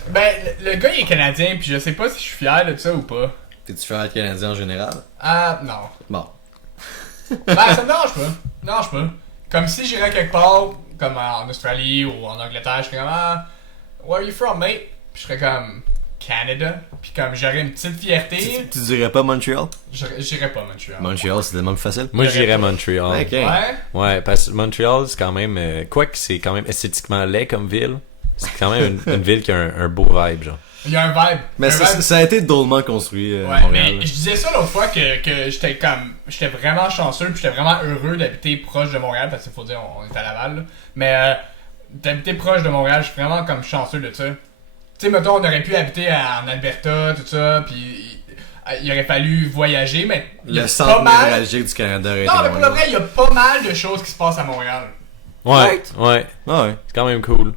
Ben, le gars, il est canadien, puis je sais pas si je suis fier de ça ou pas. T'es-tu fier d'être canadien en général? Non. Bon. Ben, ça me dérange pas. Comme si j'irais quelque part, comme en Australie ou en Angleterre, je serais comme, where are you from, mate? Puis je serais comme, Canada. Puis comme j'aurais une petite fierté. Tu dirais pas Montréal? J'irais pas Montréal. Montréal, c'est tellement plus facile. Moi, j'irais Montréal. Okay. Ouais, parce que Montréal, c'est quand même... quoique c'est quand même esthétiquement laid comme ville, c'est quand même une ville qui a un beau vibe, genre. Il y a un vibe. Mais ça a été drôlement construit. Ouais, Montréal. mais je disais ça l'autre fois que j'étais vraiment chanceux puis j'étais vraiment heureux d'habiter proche de Montréal parce qu'il faut dire on est à Laval là. Mais d'habiter proche de Montréal, je suis vraiment comme chanceux de ça. Tu sais, mettons, on aurait pu habiter en Alberta, tout ça, puis il aurait fallu voyager, mais le centre névralgique du Canada aurait été non, mais pour le vrai, il y a pas mal de choses qui se passent à Montréal. Ouais. C'est quand même cool.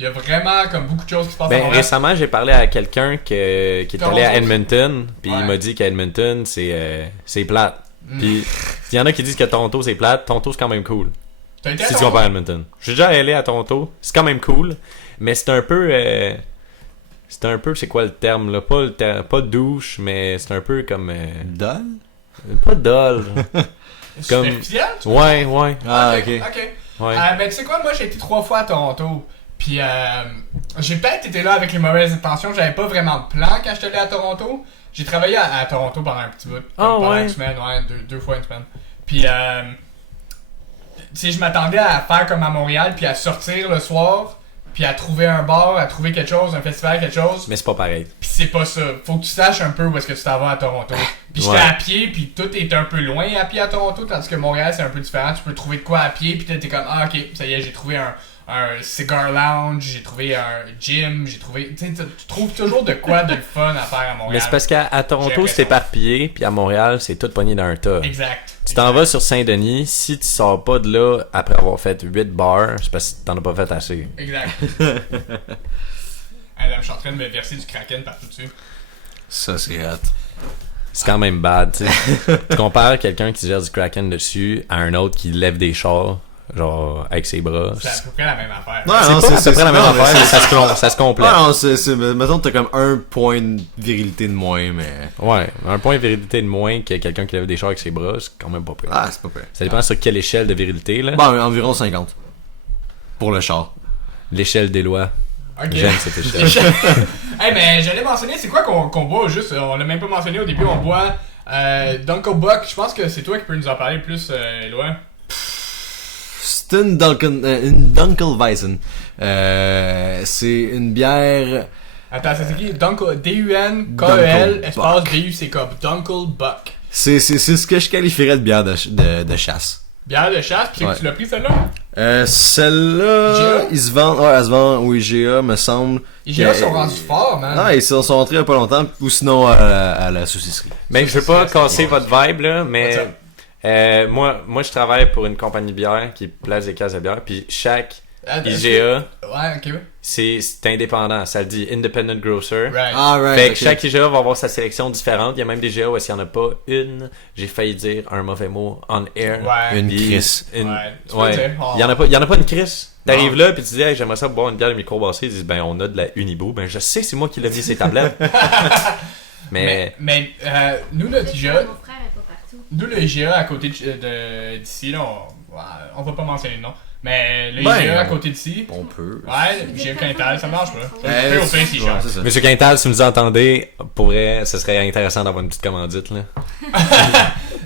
Il y a vraiment comme beaucoup de choses qui se passent à Montréal. Récemment, j'ai parlé à quelqu'un qui est allé à Edmonton, puis il m'a dit qu'à Edmonton, c'est plate. Puis il y en a qui disent que Toronto, c'est plate. Toronto, c'est quand même cool. Si tu compares à Edmonton. J'ai déjà allé à Toronto, c'est quand même cool, mais c'est un peu... c'est quoi le terme, là? Pas douche, mais c'est un peu comme... Dol? Pas dol. Comme... Superficiel? Ouais. Ah, ok. Ouais. Ben tu sais quoi, moi j'ai été 3 fois à Toronto. Puis j'ai peut-être été là avec les mauvaises intentions. J'avais pas vraiment de plan quand j'étais allé à Toronto. J'ai travaillé à Toronto pendant un petit bout. Pendant une semaine, deux fois une semaine. Puis tu sais, je m'attendais à faire comme à Montréal, puis à sortir le soir, puis à trouver un bar, à trouver quelque chose, un festival, quelque chose. Mais c'est pas pareil. Puis c'est pas ça. Faut que tu saches un peu où est-ce que tu t'en vas à Toronto. Puis j'étais à pied, puis tout est un peu loin à pied à Toronto, tandis que Montréal c'est un peu différent. Tu peux trouver de quoi à pied, puis t'es comme ok, ça y est, j'ai trouvé un cigar lounge, j'ai trouvé un gym, j'ai trouvé... Tu sais, tu trouves toujours de quoi de fun à faire à Montréal. Mais c'est parce qu'à Toronto, c'est éparpillé, puis à Montréal, c'est tout pogné dans un tas. Exact. Tu t'en vas sur Saint-Denis, si tu sors pas de là après avoir fait 8 bars, c'est parce que t'en as pas fait assez. Exact. Là, je suis en train de me verser du Kraken partout dessus. Ça, c'est hot. C'est quand même bad, tu sais. Tu compares quelqu'un qui gère du Kraken dessus à un autre qui lève des chars. Genre, avec ses bras. C'est à peu près la même affaire. C'est à peu près la même affaire, mais ça se complète. Non, mettons que t'as comme un point de virilité de moins, mais... Ouais, un point de virilité de moins que quelqu'un qui lève des chars avec ses bras, c'est quand même pas pire. Ah, c'est pas pire. Ça dépend sur quelle échelle de virilité, là. Bon, environ 50. Pour le char. L'échelle des lois. Ok. J'aime cette échelle. Hey, mais j'allais mentionner, c'est quoi qu'on boit juste? On l'a même pas mentionné au début, on boit Dunkel Buck. Je pense que c'est toi qui peux nous en parler plus, Éloi. C'est une Dunkelweizen. C'est une bière... Attends, ça s'écrit Dunkel, D-U-N-K-E-L, espace B-U-C-K, Dunkel Buck. C'est ce que je qualifierais de bière de chasse. Bière de chasse, pis c'est que tu l'as pris celle-là? Celle-là, IGA? ils se vendent, ouais, elle se vend au IGA, me semble. IGA sont rendus forts, man. Ah, ils sont rentrés il y a pas longtemps, ou sinon à la saucisserie. Mais je veux pas casser votre vibe, là, mais moi, je travaille pour une compagnie de bière qui place des cases de bière, puis chaque IGA, Ouais, ok. c'est indépendant. Ça le dit Independent Grocer. Right. Ah, right. Fait que ok. chaque IGA va avoir sa sélection différente. Il y a même des IGA où s'il n'y en a pas une, j'ai failli dire un mauvais mot on air. Ouais. Une Puis crisse. Ouais, tu peux Ouais. dire. Oh. Il y en a pas une crise. T'arrives là puis tu dis hey, j'aimerais ça boire une bière de microbrasserie, ils disent ben on a de la Unibo. Ben je sais c'est moi qui l'ai mis ces tablettes. mais nous notre IGA, Mon frère est pas partout. nous le IGA à côté d'ici là, on va pas mentionner le nom, mais le Ben, IGA à côté d'ici, On peut. ouais, le IGA Quintal, ça marche pas. Ça Euh, fait au pire si ouais, cher. c'est ça. Monsieur Quintal, si vous nous entendez, pour vrai, ce serait intéressant d'avoir une petite commandite là.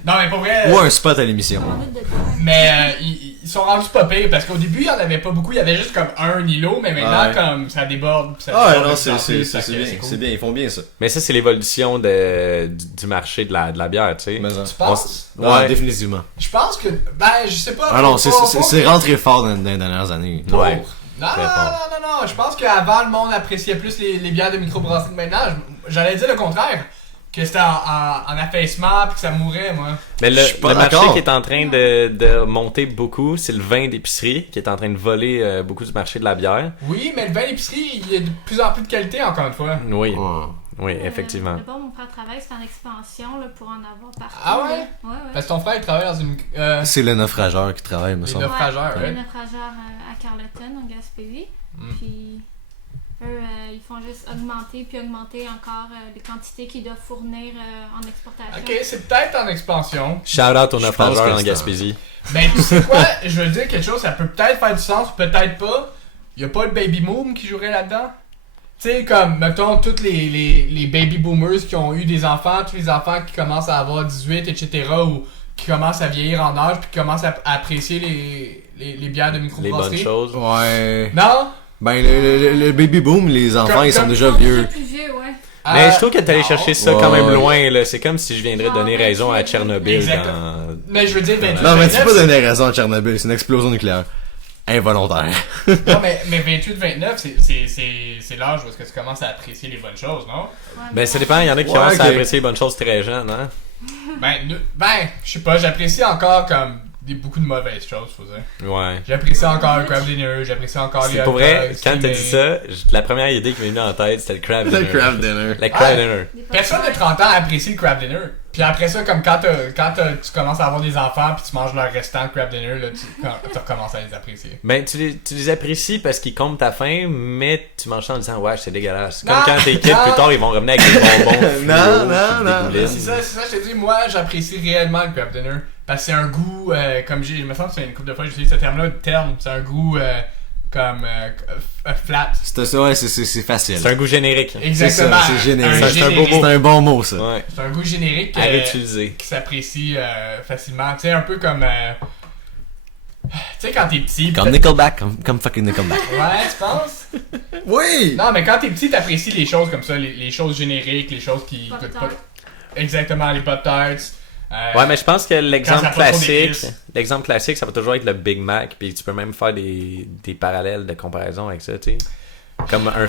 Non mais pour vrai, Ou un spot à l'émission. On doute de toi. mais ils sont rendus pas pires parce qu'au début il y en avait pas beaucoup, il y avait juste comme un îlot, mais maintenant Ouais. comme ça déborde. Pis ça Ah, déborde non, de plus en plus, fait que c'est bien, cool. c'est bien, ils font bien ça. Mais ça c'est l'évolution du marché de la bière, tu sais. Mais ça. Tu penses? Ouais, Ouais. définitivement. Je pense que, je sais pas. Ah non, faut c'est que- rentré fort dans les dernières années. Pour. Ouais. Non, Très non, fort. non, je pense qu'avant, le monde appréciait plus les bières de microbrasserie. Maintenant, j'allais dire le contraire. Que c'était en affaissement pis que ça mourait, moi. Mais Je suis pas le marché d'accord. qui est en train de monter beaucoup, c'est le vin d'épicerie qui est en train de voler beaucoup du marché de la bière. Oui, mais le vin d'épicerie, il y a de plus en plus de qualité, encore une fois. Oui, Ouais. oui, effectivement. D'abord, mon frère travaille, c'est en expansion là, pour en avoir partout. Ah ouais? là. Ouais, ouais. Parce que ton frère, il travaille dans une... C'est le naufrageur qui travaille, me Les semble. naufrageurs, Les ouais. naufrageurs à Carleton, en Gaspésie. Mm. Puis eux, ils font juste augmenter puis augmenter encore les quantités qu'ils doivent fournir en exportation. Ok, c'est peut-être en expansion. Shout out aux Je pense naufrageurs que en c'est Gaspésie. Ben, tu sais quoi? Je veux dire quelque chose, ça peut peut-être faire du sens, peut-être pas. Y a pas le baby boom qui jouerait là-dedans? Tu sais, comme, mettons, tous les baby boomers qui ont eu des enfants, tous les enfants qui commencent à avoir 18, etc., ou qui commencent à vieillir en âge, puis qui commencent à apprécier les bières de Les bonnes microbrasserie. choses. Ouais. Non? Ben, le baby boom, les enfants, ils sont comme- déjà Ils sont vieux. plus vieux, ouais. Mais je trouve que t'allais non. chercher ça Ouais, quand même ouais. loin, là. C'est comme si je viendrais donner raison à Tchernobyl Exactement. dans... Mais je veux dire, 28, Non, mais tu 29, peux pas donner raison à Tchernobyl, c'est une explosion nucléaire. Involontaire. Non, mais 28-29, c'est l'âge où est-ce que tu commences à apprécier les bonnes choses, non? Ouais, Ben, ça dépend, il y en a qui Ouais, commencent à ok. apprécier les bonnes choses très jeunes, hein. Je sais pas, j'apprécie encore comme beaucoup de mauvaises choses, faut dire. Ouais. J'apprécie encore le crab dinner, j'apprécie encore les C'est hot pour vrai, dogs, quand t'as mais dit ça, la première idée qui m'est venue en tête, c'était le crab dinner. Le crab dinner. Le crab Ouais. dinner. Des Personne de popcorn. 30 ans apprécie le crab dinner. Puis après ça, comme quand tu commences à avoir des enfants puis tu manges leur restant de crab dinner, là, tu recommences à les apprécier. Ben, tu les apprécies parce qu'ils comptent ta faim, mais tu manges ça en disant, ouais, c'est dégueulasse. Comme Non, quand t'es kid, non. plus tard, ils vont revenir avec des bonbons. Non, fluo, non, qui non. dégoulinent. C'est ça, je te dis, moi j'apprécie réellement le crab dinner. Parce que c'est un goût, comme il me semble que c'est une couple de fois que j'ai utilisé ce terme-là, c'est un goût comme flat. C'est ça, ouais, c'est facile. C'est un goût générique. Exactement. C'est générique. Un C'est un beau générique. mot. C'est un bon mot, ça. Ouais. C'est un goût générique À réutiliser. qui s'apprécie facilement. Tu sais, un peu comme. Tu sais, quand t'es petit. Comme Nickelback, comme fucking Nickelback. Ouais, tu penses? Oui! Non, mais quand t'es petit, t'apprécies les choses comme ça, les choses génériques, les choses qui Pop goûtent Tart. pas. Exactement, les Pop-Tarts. Ouais, mais je pense que l'exemple Quand ça passe trop classique, d'épices. ça va toujours être le Big Mac, puis tu peux même faire des parallèles de comparaison avec ça, tu sais. Comme un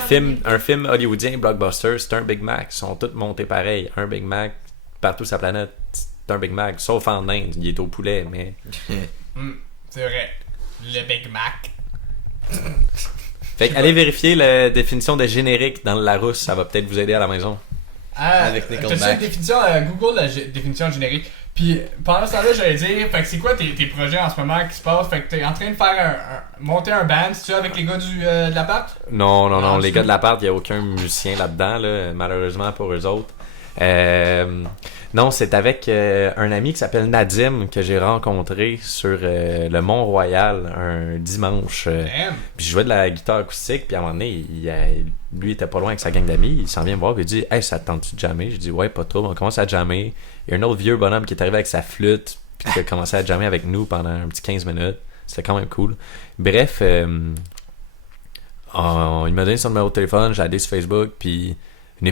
film hollywoodien blockbuster, c'est un Big Mac, ils sont tous montés pareil. Un Big Mac partout sur la planète, c'est un Big Mac, sauf en Inde, il est au poulet, mais C'est vrai. Le Big Mac. fait que allez vérifier la définition de générique dans le Larousse, ça va peut-être vous aider à la maison. Avec Nickelback. T'as-tu une définition, Google la définition générique. Puis pendant ce temps-là, j'allais dire, fait que c'est quoi tes projets en ce moment qui se passent? Fait que t'es en train de faire monter un band, c'est-tu avec les gars de l'appart? Non, Non, les c'est gars tout. de l'appart, il n'y a aucun musicien là-dedans, là, malheureusement pour eux autres. Non, c'est avec un ami qui s'appelle Nadim que j'ai rencontré sur le Mont-Royal un dimanche. Damn. Puis je jouais de la guitare acoustique, puis à un moment donné, lui il était pas loin avec sa gang d'amis, il s'en vient me voir, puis il dit « Hey, ça te tente-tu de jammer? » Je dis « Ouais, pas trop. » On commence à jammer. Il y a un autre vieux bonhomme qui est arrivé avec sa flûte, puis qui a commencé à jammer avec nous pendant un petit 15 minutes. C'était quand même cool. Bref, il m'a donné son numéro de téléphone, j'ai allé sur Facebook, puis je n'ai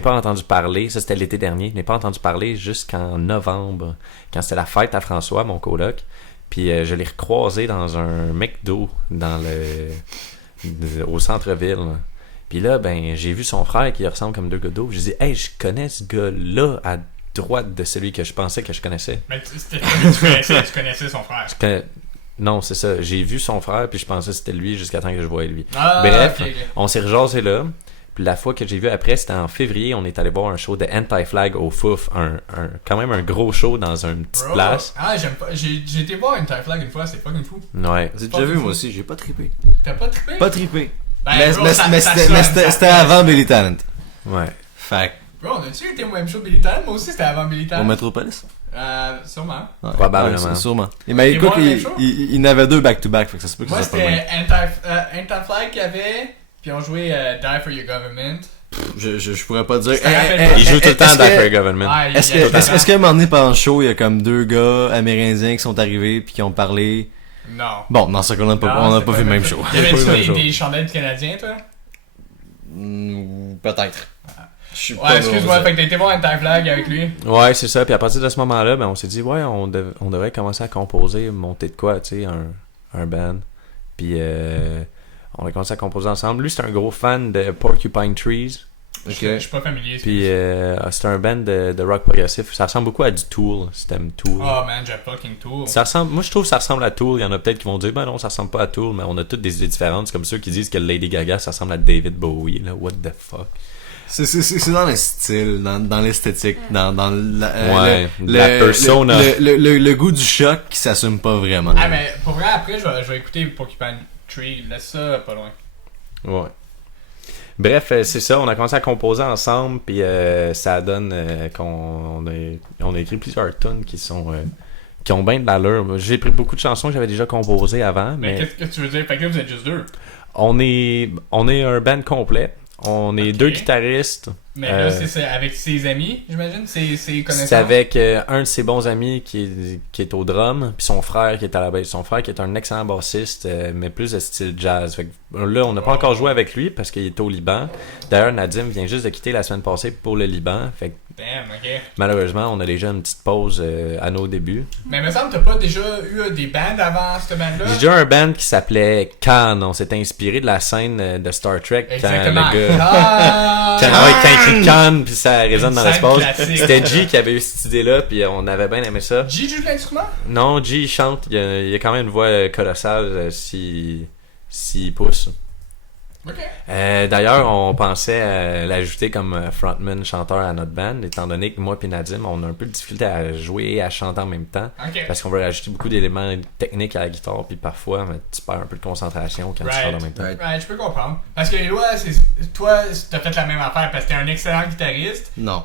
pas entendu parler, ça c'était l'été dernier, je n'ai pas entendu parler jusqu'en novembre, quand c'était la fête à François, mon coloc, puis je l'ai recroisé dans un McDo au centre-ville. Puis là, ben, j'ai vu son frère qui ressemble comme deux gars d'eau, j'ai dit « Hey, je connais ce gars-là à droite de celui que je pensais que je connaissais. » Mais tu connaissais son frère. Non, c'est ça. J'ai vu son frère, puis je pensais que c'était lui jusqu'à temps que je voyais lui. Bref, on s'est rejasé là. Puis la fois que j'ai vu après, c'était en février, on est allé voir un show de Anti-Flag au Fouf. Quand même un gros show dans une petite place. Ah, j'aime pas. J'ai été voir Anti-Flag une fois, c'était fucking fou. Ouais. J'ai déjà vu, moi aussi, j'ai pas trippé. T'as pas trippé? Pas trippé. Ben, Mais c'était avant Billy Talent. Ouais. Fait Bro, on a-tu été au même show Billy Talent? Moi aussi, c'était avant Billy au Talent. Metropolis? Sûrement. Ouais, Probablement. ouais, sûrement. Mais écoute, il y en avait deux back-to-back, fait que ça se peut que Moi, ça soit pas c'était bien. Anti-Flag qu'il y avait, puis on jouait Die for Your Government. Je pourrais pas dire. Je te rappelle pas. Il joue tout le temps est-ce dans que- Free Government. Ouais, Est-ce qu'à un moment donné pendant le show, il y a comme deux gars amérindiens qui sont arrivés puis qui ont parlé? Non. Bon, dans ce cas-là, on n'a pas vu le même show. Il y pas eu le même avait show. des chandelles du Canadien, toi? Peut-être. Je suis Ouais, excuse-moi, fait que t'as été voir Anti-Flag avec lui. Ouais, c'est ça. Puis à partir de ce moment-là, ben, on s'est dit, ouais, on devrait commencer à composer, monter de quoi, tu sais, un band. Puis on a commencé à composer ensemble. Lui, c'est un gros fan de Porcupine Trees. Je suis pas familier. Puis c'est un band de rock progressif. Ça ressemble beaucoup à du Tool, si t'aimes Tool. Oh man, j'ai fucking Tool. Ça ressemble, moi je trouve que ça ressemble à Tool. Il y en a peut-être qui vont dire ben non, ça ressemble pas à Tool, mais on a toutes des idées différentes. C'est comme ceux qui disent que Lady Gaga ça ressemble à David Bowie. Là. What the fuck? C'est dans le style, dans l'esthétique, dans la persona. Le goût du choc qui s'assume pas vraiment. Ah, mais pour vrai, après, je vais écouter Porcupine Tree. Laisse ça pas loin. Ouais. Bref, c'est ça, on a commencé à composer ensemble, puis ça donne qu'on a écrit plusieurs tunes qui ont bien de l'allure. J'ai pris beaucoup de chansons que j'avais déjà composées avant, Mais mais qu'est-ce que tu veux dire? Fait que là, vous êtes juste deux. on est un band complet. On est Ok. deux guitaristes. Mais là, c'est avec ses amis, j'imagine? Ses connaissances? C'est avec un de ses bons amis qui est au drum, puis son frère qui est à la basse. Son frère qui est un excellent bassiste, mais plus de style jazz. Fait que là, on n'a pas encore joué avec lui parce qu'il est au Liban. D'ailleurs, Nadim vient juste de quitter la semaine passée pour le Liban. Fait que Damn, ok. malheureusement, on a déjà une petite pause à nos débuts. Mais il me semble que t'as pas déjà eu des bands avant cette band-là? J'ai déjà un band qui s'appelait Khan. On s'est inspiré de la scène de Star Trek. Exactement. Quand le gars... Ah! Quand il écrit Khan, puis ça résonne dans Scène l'espace. classique. C'était G qui avait eu cette idée-là, puis on avait bien aimé ça. G joue de l'instrument? Non, G il chante, il a quand même une voix colossale s'il pousse. Ok. D'ailleurs, on pensait l'ajouter comme frontman chanteur à notre band, étant donné que moi et Nadim, on a un peu de difficulté à jouer et à chanter en même temps. Ok. Parce qu'on veut rajouter beaucoup d'éléments techniques à la guitare, puis parfois tu perds un peu de concentration quand tu chantes en même temps. Ouais, je peux comprendre. Parce que Eloi, toi, t'as fait la même affaire parce que t'es un excellent guitariste. Non.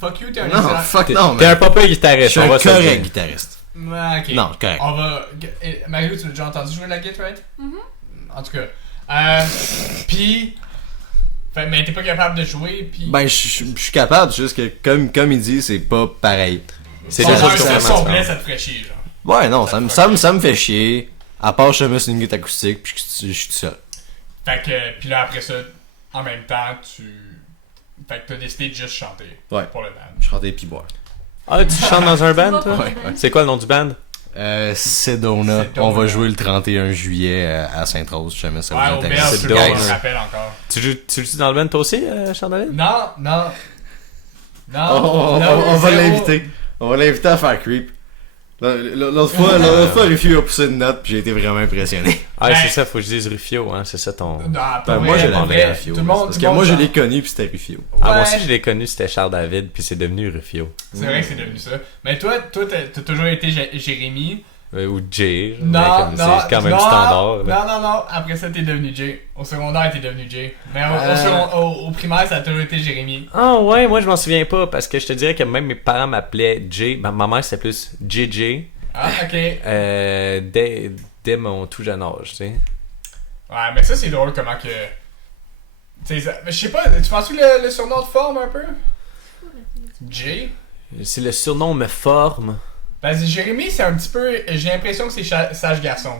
Fuck you, t'es un Non, excellent... fuck non, T'es un man. pas peu Je guitariste, suis on un va se le correct dire. guitariste. Ouais, ok. Non, correct. On va... Mario, tu l'as déjà entendu jouer de la guitare, right? En tout cas. Pis... Mais t'es pas capable de jouer, pis... Ben, je suis capable, juste que comme il dit, c'est pas pareil. C'est Son deux choses son complètement blé, différentes. ça te ferait chier, genre. Ouais, non, ça me fait chier. À part, je me suis une guitare acoustique, puis je suis tout seul. Fait que... Pis là, après ça, en même temps, Fait que t'as décidé de juste chanter. Ouais. Pour le band. Je chantais puis boire. Ah, tu chantes dans un band, Tu vas toi? pour Ouais, le band? C'est quoi le nom du band? Sedona. On va jouer le 31 juillet à Sainte-Rose, je sais pas si ça Ouais, vous au intéresse. Bell, C'est tout le monde dope. se rappelle encore. Tu joues dans le band toi aussi, Chandaline? Non. On va l'inviter. On va l'inviter à faire creep. L'autre fois, Rufio a poussé une note, puis j'ai été vraiment impressionné. Ah, Ben- c'est ça, faut que je dise Rufio, hein, c'est ça ton... Non, Ben, pas moi, vrai, je pas l'aimais vrai. Rufio. Tout le monde, Parce tout que le moi, monde je l'ai chante. connu, puis c'était Rufio. Ah, moi Ouais. aussi, je l'ai connu, c'était Charles David, puis c'est devenu Rufio. C'est vrai que c'est devenu ça. Mais toi, t'as toujours été Jérémy. Ou Jay. Non, comme non, c'est quand même non, standard. là. non. Après ça, t'es devenu Jay. Au secondaire, t'es devenu Jay. Mais au primaire, ça a toujours été Jérémy. Ah ouais, moi je m'en souviens pas parce que je te dirais que même mes parents m'appelaient Jay. Ma mère c'était plus JJ. Ah, ok. Dès mon tout jeune âge, tu sais. Ouais, mais ça, c'est drôle comment que. Tu sais, je sais pas, tu penses que le surnom te forme un peu? Jay? Si le surnom me forme. Parce que Jérémy, c'est un petit peu. J'ai l'impression que c'est sage garçon.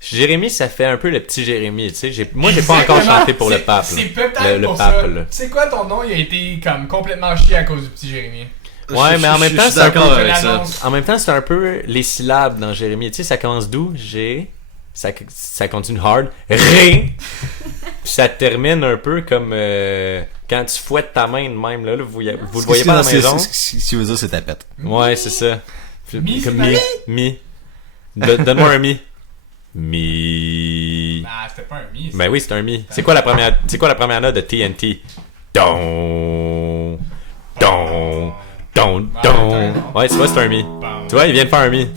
Jérémy, ça fait un peu le petit Jérémy, tu sais. Moi j'ai pas encore chanté pour le pape. C'est là. peut-être Le pour pape, ça. là. C'est quoi ton nom? Il a été comme complètement chié à cause du petit Jérémy. Ouais, mais en même temps, je suis c'est un peu. d'accord avec Je ça. l'annonce. En même temps, c'est un peu les syllabes dans Jérémy. Tu sais, ça commence d'où? G. Ça continue hard. Ré. Puis ça termine un peu comme quand tu fouettes ta main de même. Là, vous le voyez pas à la maison? Ce qui veut dire, c'est ta pète. Ouais, c'est ça. Puis, Mi, comme c'est mi. Donne-moi un mi. Mi. Ah, c'était pas un mi. Ben oui, c'est un mi. C'est quoi la première note de TNT? Don. Don. Don. Don. Ouais, tu vois, c'est un mi. Tu vois, il vient de faire un mi.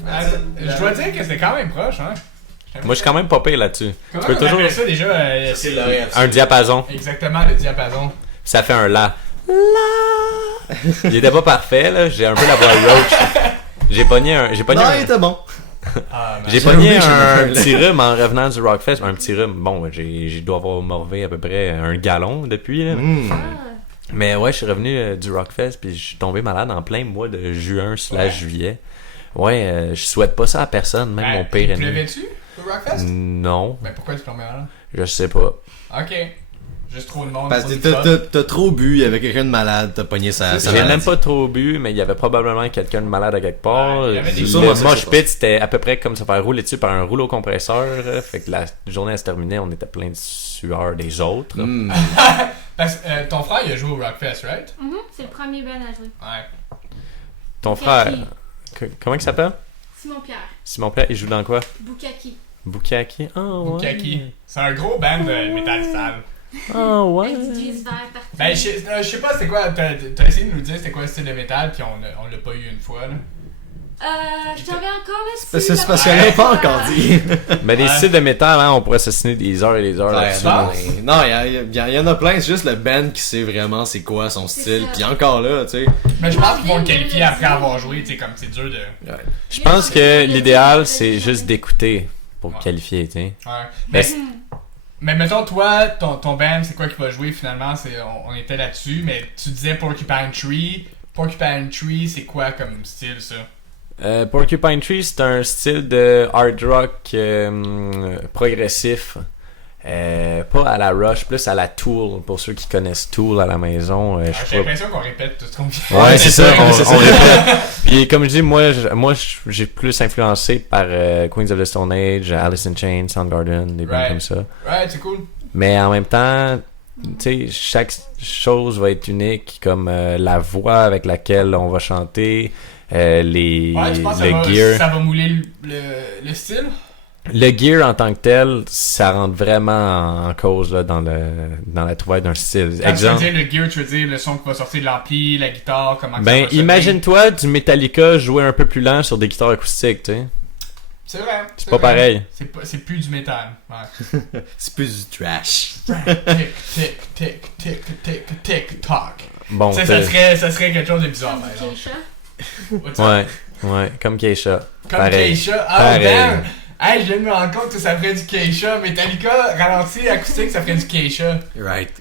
Je dois dire que c'était quand même proche, hein. Moi, je suis quand même pas pire là-dessus. Comment Tu peux on toujours. appelle ça déjà? C'est l'oreille. Un diapason. Exactement, le diapason. Ça fait un la. La. Il était pas parfait, là. J'ai un peu la voix roach. J'ai pogné Non, il était bon. Ah, man. J'ai J'ai pogné oublié que j'en ai un fait. petit rhume en revenant du Rockfest. Un petit rhume. Bon, j'ai dû avoir morvé à peu près un gallon depuis, là. Ah, Mais ouais, je suis revenu du Rockfest puis je suis tombé malade en plein mois de juin/juillet. Ouais, je souhaite pas ça à personne, même mon pire ennemi. Pleuvais-tu au Rockfest? Non, Ben pourquoi tu tombais malade? je sais pas. Ok. Juste trop de monde. Parce trop que de fun. t'as trop bu, il y avait quelqu'un de malade, t'as pogné sa J'ai maladie. même pas trop bu, mais il y avait probablement quelqu'un de malade à quelque part. Ouais, il y avait des- Le Ça, moi, ça, mosh je sais pit, c'était à peu près comme se faire rouler dessus par un rouleau compresseur. Fait que la journée elle se terminait, on était plein de sueur des autres. Hmm. Parce que ton frère, il a joué au Rockfest, right? c'est le premier band à jouer. Ouais. Ton Bukaki. frère, comment il s'appelle? Simon Pierre. Simon Pierre, il joue dans quoi? Bukaki. Bukaki? Oh, ouais. Bukaki. C'est un gros band de métal sale. Oh, ouais. Avec du jazz vert partout. Ben, je sais pas c'était quoi. T'as essayé de nous dire c'était quoi le style de métal, puis on l'a pas eu une fois, là. Je t'en reviens encore là-dessus. C'est parce qu'on l'a pas encore dit. Mais des Ouais. styles de métal, hein, on pourrait s'assiner des heures et des heures Ouais, là-dessus. non. non, il y en a plein, c'est juste le band qui sait vraiment c'est quoi son style. ça. Puis encore là, tu sais. Mais je pense qu'ils vont le qualifier après avoir joué, tu sais, comme c'est dur de. Ouais. Je pense que l'idéal, c'est juste d'écouter pour qualifier, tu sais. Ouais. Mais Mais mettons, toi, ton band, c'est quoi qui va jouer finalement? On était là-dessus, mais tu disais Porcupine Tree. Porcupine Tree, c'est quoi comme style ça? Porcupine Tree, c'est un style de hard rock progressif. Pas à la Rush, plus à la Tool, pour ceux qui connaissent Tool à la maison. Ah, je j'ai sais pas. l'impression qu'on répète tout ce qu'on dit. Ouais, c'est ça, c'est ça. on répète. Puis comme je dis, moi, j'ai plus influencé par Queens of the Stone Age, Alice in Chains, Soundgarden, des bands Right. comme ça. Ouais, c'est cool. Mais en même temps, tu sais, chaque chose va être unique, comme la voix avec laquelle on va chanter, les Ouais, tu penses que le gear. ça va mouler le style? Le gear en tant que tel, ça rentre vraiment en cause là, dans la trouvaille d'un style. Quand Exemple. tu veux dire le gear, tu veux dire le son qui va sortir de l'ampli, la guitare, comment que ça Ben, va sonner? imagine-toi du Metallica jouer un peu plus lent sur des guitares acoustiques, tu sais. C'est vrai. C'est pas pareil. C'est plus du métal. Ouais. C'est plus du trash. tic, tic, tic, tic, tic, toc. Bon, Tu sais, ça serait quelque chose de bizarre, Comme par du exemple. Keisha. What's up? ouais, comme Keisha. Comme pareil. Keisha. Ah, Pareil. damn! Hey, je viens de me rendre compte que ça ferait du Keisha. Metallica, ralenti, acoustique, ça ferait du Keisha. Right.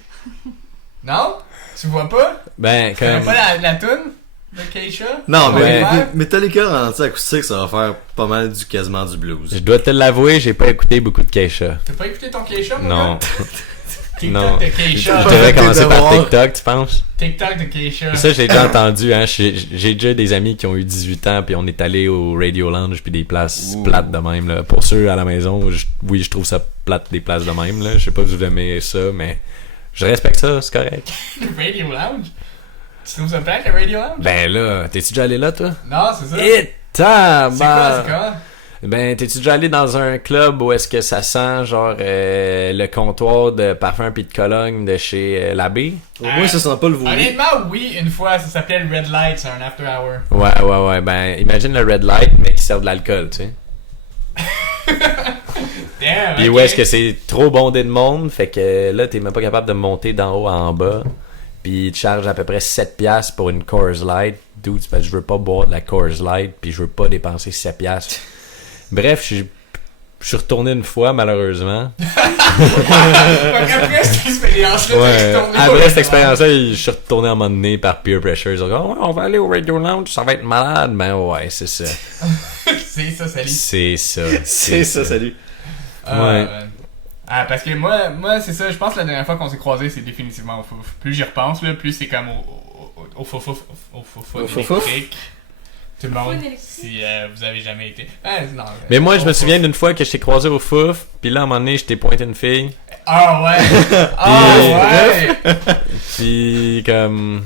Non? Tu vois pas? Ben, Tu connais comme. pas la toune de Keisha? Non, mais Ouais. Metallica ralenti acoustique, ça va faire pas mal quasiment du blues. Je dois te l'avouer, j'ai pas écouté beaucoup de Keisha. T'as pas écouté ton Keisha, mon Non. gars? Non. TikTok de Keisha. Je Pas devrais fait commencer tes par devoirs. TikTok, tu penses? TikTok de Keisha. Ça, j'ai déjà entendu, hein. J'ai déjà des amis qui ont eu 18 ans, puis on est allé au Radio Lounge, puis des places Ouh. plates de même, là. Pour ceux à la maison, oui, je trouve ça plate, des places de même, là. Je sais pas si vous aimez ça, mais je respecte ça, c'est correct. Radio Lounge? Tu trouves ça plate, le Radio Lounge? Ben là, t'es-tu déjà allé là, toi? Non, c'est ça. Et C'est quoi, c'est quoi? Ben, t'es-tu déjà allé dans un club où est-ce que ça sent, genre, le comptoir de parfum pis de cologne de chez l'abbé? Au moins, ça sent pas le vomi. Honnêtement, oui, une fois, ça s'appelait le Red Light, c'est un after hour. Ouais, ben, imagine le red light, mais qui sert de l'alcool, tu sais. Damn, Puis ok. où est-ce que c'est trop bondé de monde, fait que là, t'es même pas capable de monter d'en haut en bas. Puis ils te chargent à peu près 7$ pour une Coors Light. Dude, c'est parce que je veux pas boire de la Coors Light, puis je veux pas dépenser 7$. Bref, je suis retourné une fois, malheureusement. Après cette expérience-là, t'es Ouais. retourné au Après cette restaurant. expérience-là, je suis retourné à un moment donné par peer pressure. Ils ont dit, oh, ouais, on va aller au Radio Lounge, ça va être malade. Ben ouais, c'est ça. C'est ça, salut. C'est ça. C'est ça, salut. Ouais. Parce que moi c'est ça, je pense que la dernière fois qu'on s'est croisés, c'est définitivement au Fouf. Plus j'y repense, là, plus c'est comme au Fouf électrique. Tout le monde, Fouf électrique. si vous avez jamais été. Non, Mais moi, je au me Fouf. souviens d'une fois que je t'ai croisé au Fouf, puis là, à un moment donné, je t'ai pointé une fille, Ah ouais! Ah ouais! puis comme...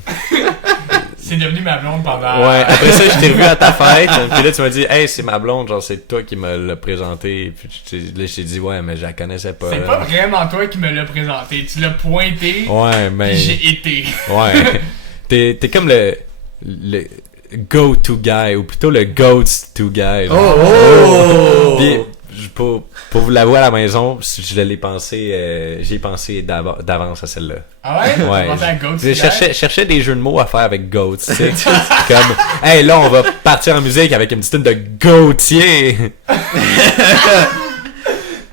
C'est devenu ma blonde pendant. Ouais, après ça, je t'ai revu à ta fête, puis là, tu m'as dit, hey, c'est ma blonde, genre, c'est toi qui me l'as présenté, puis là, je t'ai dit, ouais, mais je la connaissais pas. C'est pas vraiment toi qui me l'as présenté. Tu l'as pointé, Ouais, mais... puis j'ai été. Ouais. T'es comme le go-to guy, ou plutôt le goats-to guy. Genre. Oh! Puis, pour vous l'avouer à la maison, je l'ai pensé, j'ai pensé d'avance à celle-là. Ah ouais? Ouais. Tu pensais à Goat Je Guy? cherchais des jeux de mots à faire avec goats, tu sais. Comme, hey, là, on va partir en musique avec une petite tune de Gautier.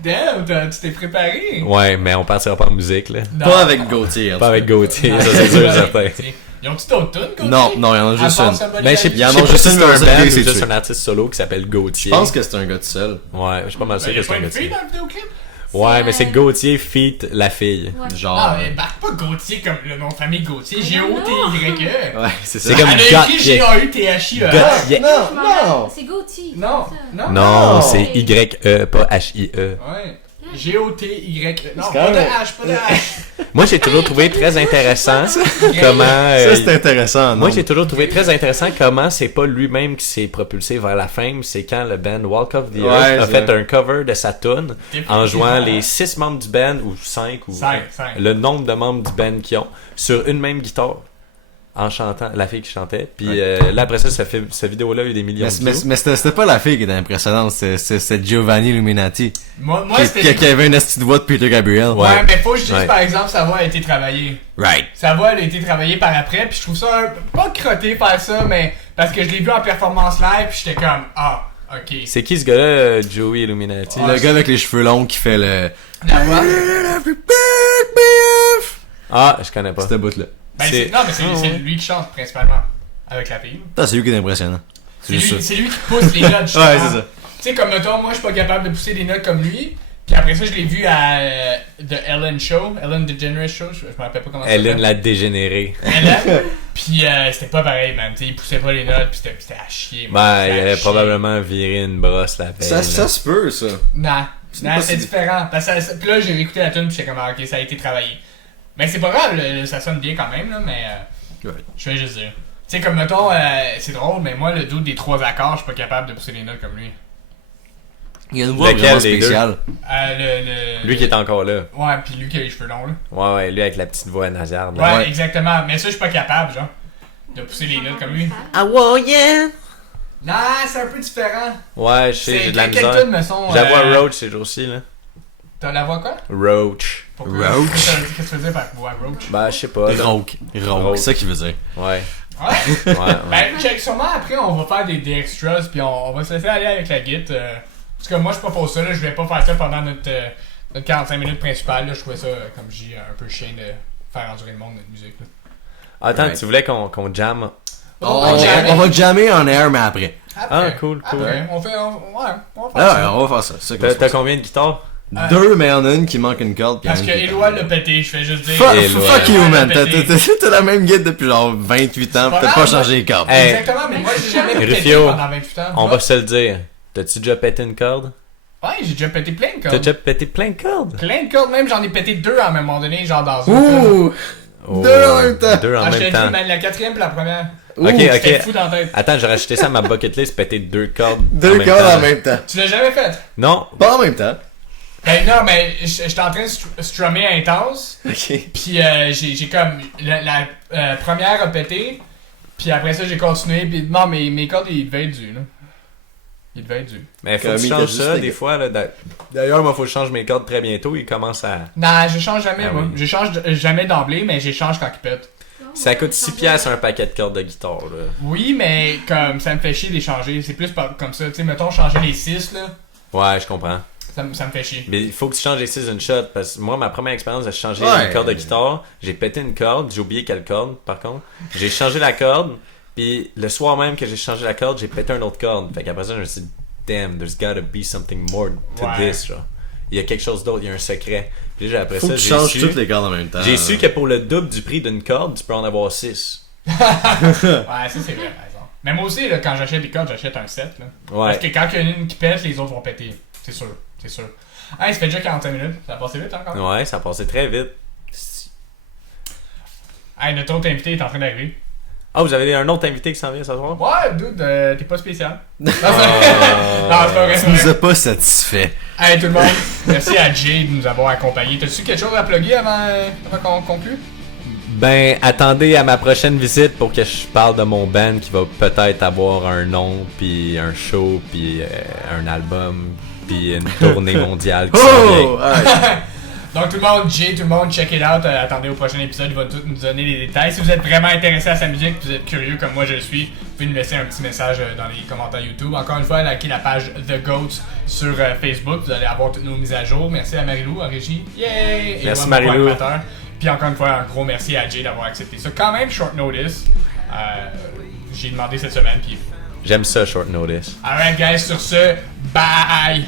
Damn, tu t'es préparé? Ouais, mais on partira pas en musique, là. Non. Pas avec Gauthier. en Pas tout avec cas. Gautier, Non, ça c'est sûr et certain. Ils ont-tu d'autres tunes, Gauthier? Non, non, il y en a juste À part une. Somebody Ben, je sais Else? Il y en je a sais pas juste si une, c'est un mais on sait band qui ou c'est juste tué. un artiste solo qui s'appelle Gautier. Je pense que c'est un gars tout seul. Ouais, je suis pas mal sûr Il y que a c'est pas un une fille Gautier. dans le vidéoclip? Ouais, mais c'est Gautier feat la fille. Ouais. Genre. Ah, mais marque pas Gauthier comme le nom de famille Gauthier. Mais G-O-T-Y-E. Ouais, c'est ça. C'est comme Elle a écrit Gautier. G-A-U-T-H-I-E. Gautier. Non, Je m'en rappelle. non. C'est Gauthier. Non, c'est ça. non. Non, Non. c'est Y-E, pas H-I-E. Ouais. G-O-T-Y-E. Non, C'est pas quand de même- H, pas de H. Moi, j'ai toujours trouvé très intéressant comment... Ça, c'est intéressant. moi, non? j'ai toujours trouvé très intéressant comment c'est pas lui-même qui s'est propulsé vers la fame, c'est quand le band Walk of the Ouais, Earth a c'est fait vrai. un cover de sa tune en jouant les 6 membres du band, ou 5, ou Cinq. le nombre de membres du band qu'ils ont, sur une même guitare, en chantant, la fille qui chantait. Puis là, après ça, cette vidéo-là a eu des millions de views. Mais c'était pas la fille qui était impressionnante, c'était Giovanni Illuminati. Moi, Qui c'était. avait une petite voix de Peter Gabriel. Ouais, mais faut que je dise, Ouais. par exemple, sa voix a été travaillée. Right. Sa voix, elle a été travaillée par après, puis je trouve ça pas crotté faire ça, mais parce que je l'ai vu en performance live, puis j'étais comme, ah, ok. C'est qui ce gars-là, Joey Illuminati? Ouais. Le gars avec les cheveux longs qui fait le... La voix. Ah, je connais pas. Cette bout-là. Ben, C'est- non, mais c'est lui qui chante principalement. Avec la fille. Ça, c'est lui qui est impressionnant. C'est juste lui, c'est lui qui pousse les notes, justement. Ouais, c'est ça. Tu sais, comme mettons, moi, je suis pas capable de pousser des notes comme lui. Puis après ça, je l'ai vu à The Ellen Show, Ellen DeGeneres Show, je me rappelle pas comment ça Ellen s'appelle. la dégénérée. Ellen. Puis c'était pas pareil, man. Tu sais, il poussait pas les notes, puis c'était à chier. man. Ben, C'était il à avait chier. probablement viré une brosse la veille. là. se peut, ça. Non, C'est non, pas c'est si- différent. Parce que puis là, j'ai réécouté la tune, puis j'étais comme, ah, ok, ça a été travaillé. Mais c'est pas grave, ça sonne bien quand même, là, mais Ouais. je vais juste dire. Tu sais, comme mettons, c'est drôle, mais moi, le doute des 3 accords, je suis pas capable de pousser les notes comme lui. Il y a une voix Lequel vraiment des deux? spéciale. Lui qui est encore là. Ouais, puis lui qui a les cheveux longs, là. Ouais, ouais, lui avec la petite voix nasillarde. Ouais, là. Ouais. exactement. Mais ça, je suis pas capable, genre, de pousser les notes comme lui. Ah ouais, yeah! Non, c'est un peu différent. Ouais, je sais, j'ai de la Quelques misère. tunes me sont. J'ai la voix Roach ces jours-ci, là. T'as la voix quoi? Roach. Pourquoi? Roach? Qu'est-ce que tu veux dire par voix Roach? Ben, je sais pas. là. Rauque. Rauque. C'est ça qu'il veut dire. Ouais. Ouais. Ouais, ouais. Ben, check, sûrement après, on va faire des extras, puis on va se laisser aller avec la guide. Parce que moi, je propose ça, là, je vais pas faire ça pendant notre 45 minutes principales. Là, je trouvais ça, comme je dis, un peu chiant de faire endurer le monde notre musique. Là. Attends, Ouais. tu voulais qu'on jam? On jammer. va jammer en air, mais après. Après, Ah, cool, cool. Après, on va faire Ah, ça. on va faire ça. C'est ça qu'on T'as va faire. combien de guitares? Deux, mais il y en a une qui manque une corde. puis il y en a Parce une que qui est Éloi pas- l'a pété, je fais juste dire. Fuck, Éloi. fuck you, man. L'a pété. T'as la même guide depuis genre 28 ans. C'est pas Peut-être grave, pas changé les cordes. Hey. Exactement, mais moi, j'ai jamais pété Rufio, pendant 28 ans. On Moi, va se le dire. T'as-tu déjà pété une corde? Ouais, j'ai déjà pété plein de T'as cordes. déjà pété plein de cordes? Plein de cordes, même j'en ai pété 2 à un moment donné, genre dans une. Ouh! Oh, Deux en même temps. Deux en Ah, je te même dis, temps. man, la 4ème pis la première. Ouh, Ok, J'étais ok. fou dans la tête. Attends, j'ai rajouté ça à ma bucket list, péter deux cordes. Deux même cordes temps. en même temps. Tu l'as jamais fait? Non. Pas en même temps. Ben non, mais j'étais en train de strummer intense. Ok. Puis j'ai comme. La première a pété. Puis après ça, j'ai continué. Puis non, mes cordes, ils devaient être dus, là. Il devait être dû. Mais faut Comme que tu il t'a changes juste ça fait- des fois. Là, d'ailleurs, moi, faut que je change mes cordes très bientôt. Ils commencent à. Non, je change jamais, Ah moi. oui. Je change jamais d'emblée, mais j'échange quand il pète. Ça coûte 6 piastres un paquet de cordes de guitare. Là. Oui, mais comme ça me fait chier d'échanger. C'est plus comme ça. Tu sais, mettons, changer les 6, là. Ouais, je comprends. Ça me fait chier. Mais il faut que tu changes les 6 une shot. Parce que moi, ma première expérience de changer Ouais. une corde de guitare, j'ai pété une corde. J'ai oublié quelle corde, par contre. J'ai changé la corde. Puis le soir même que j'ai changé la corde, j'ai pété une autre corde. Fait qu'après ça, je me suis dit, damn, there's gotta be something more to Ouais. this. Genre. Il y a quelque chose d'autre, il y a un secret. Puis là, après Faut ça, que tu j'ai changes su, toutes les cordes en même temps. j'ai su que pour le double du prix d'une corde, tu peux en avoir 6. Ouais, ça c'est vrai, par exemple. Mais moi aussi, là, quand j'achète des cordes, j'achète un set. Là. Ouais. Parce que quand il y en a une qui pète, les autres vont péter. C'est sûr, c'est sûr. Hey, ça fait déjà 45 minutes. Ça a passé vite encore. Ouais, ça a passé très vite. Hey, notre autre invité est en train d'arriver. Ah, vous avez un autre invité qui s'en vient ce soir? Ouais, dude, t'es pas spécial. Non, c'est Ah. pas vrai, Tu c'est nous vrai. as pas satisfait. Hey, tout le monde, merci à Jay de nous avoir accompagnés. T'as-tu quelque chose à plugger avant qu'on conclue? Ben, attendez à ma prochaine visite pour que je parle de mon band qui va peut-être avoir un nom, puis un show, puis un album, puis une tournée mondiale qui s'en vient. Oh! Alright. Donc tout le monde, Jay, tout le monde, check it out. Attendez au prochain épisode, il va tout nous donner les détails. Si vous êtes vraiment intéressé à sa musique, vous êtes curieux comme moi je le suis, vous pouvez nous laisser un petit message dans les commentaires YouTube. Encore une fois, likez la page The Goats sur Facebook, vous allez avoir toutes nos mises à jour. Merci à Marilou en régie. Yay! Et Merci, moi, mon Marilou. co-animateur. Puis encore une fois, un gros merci à Jay d'avoir accepté ça. Quand même short notice. J'ai demandé cette semaine, puis J'aime ça, short notice. alright guys, sur ce, bye!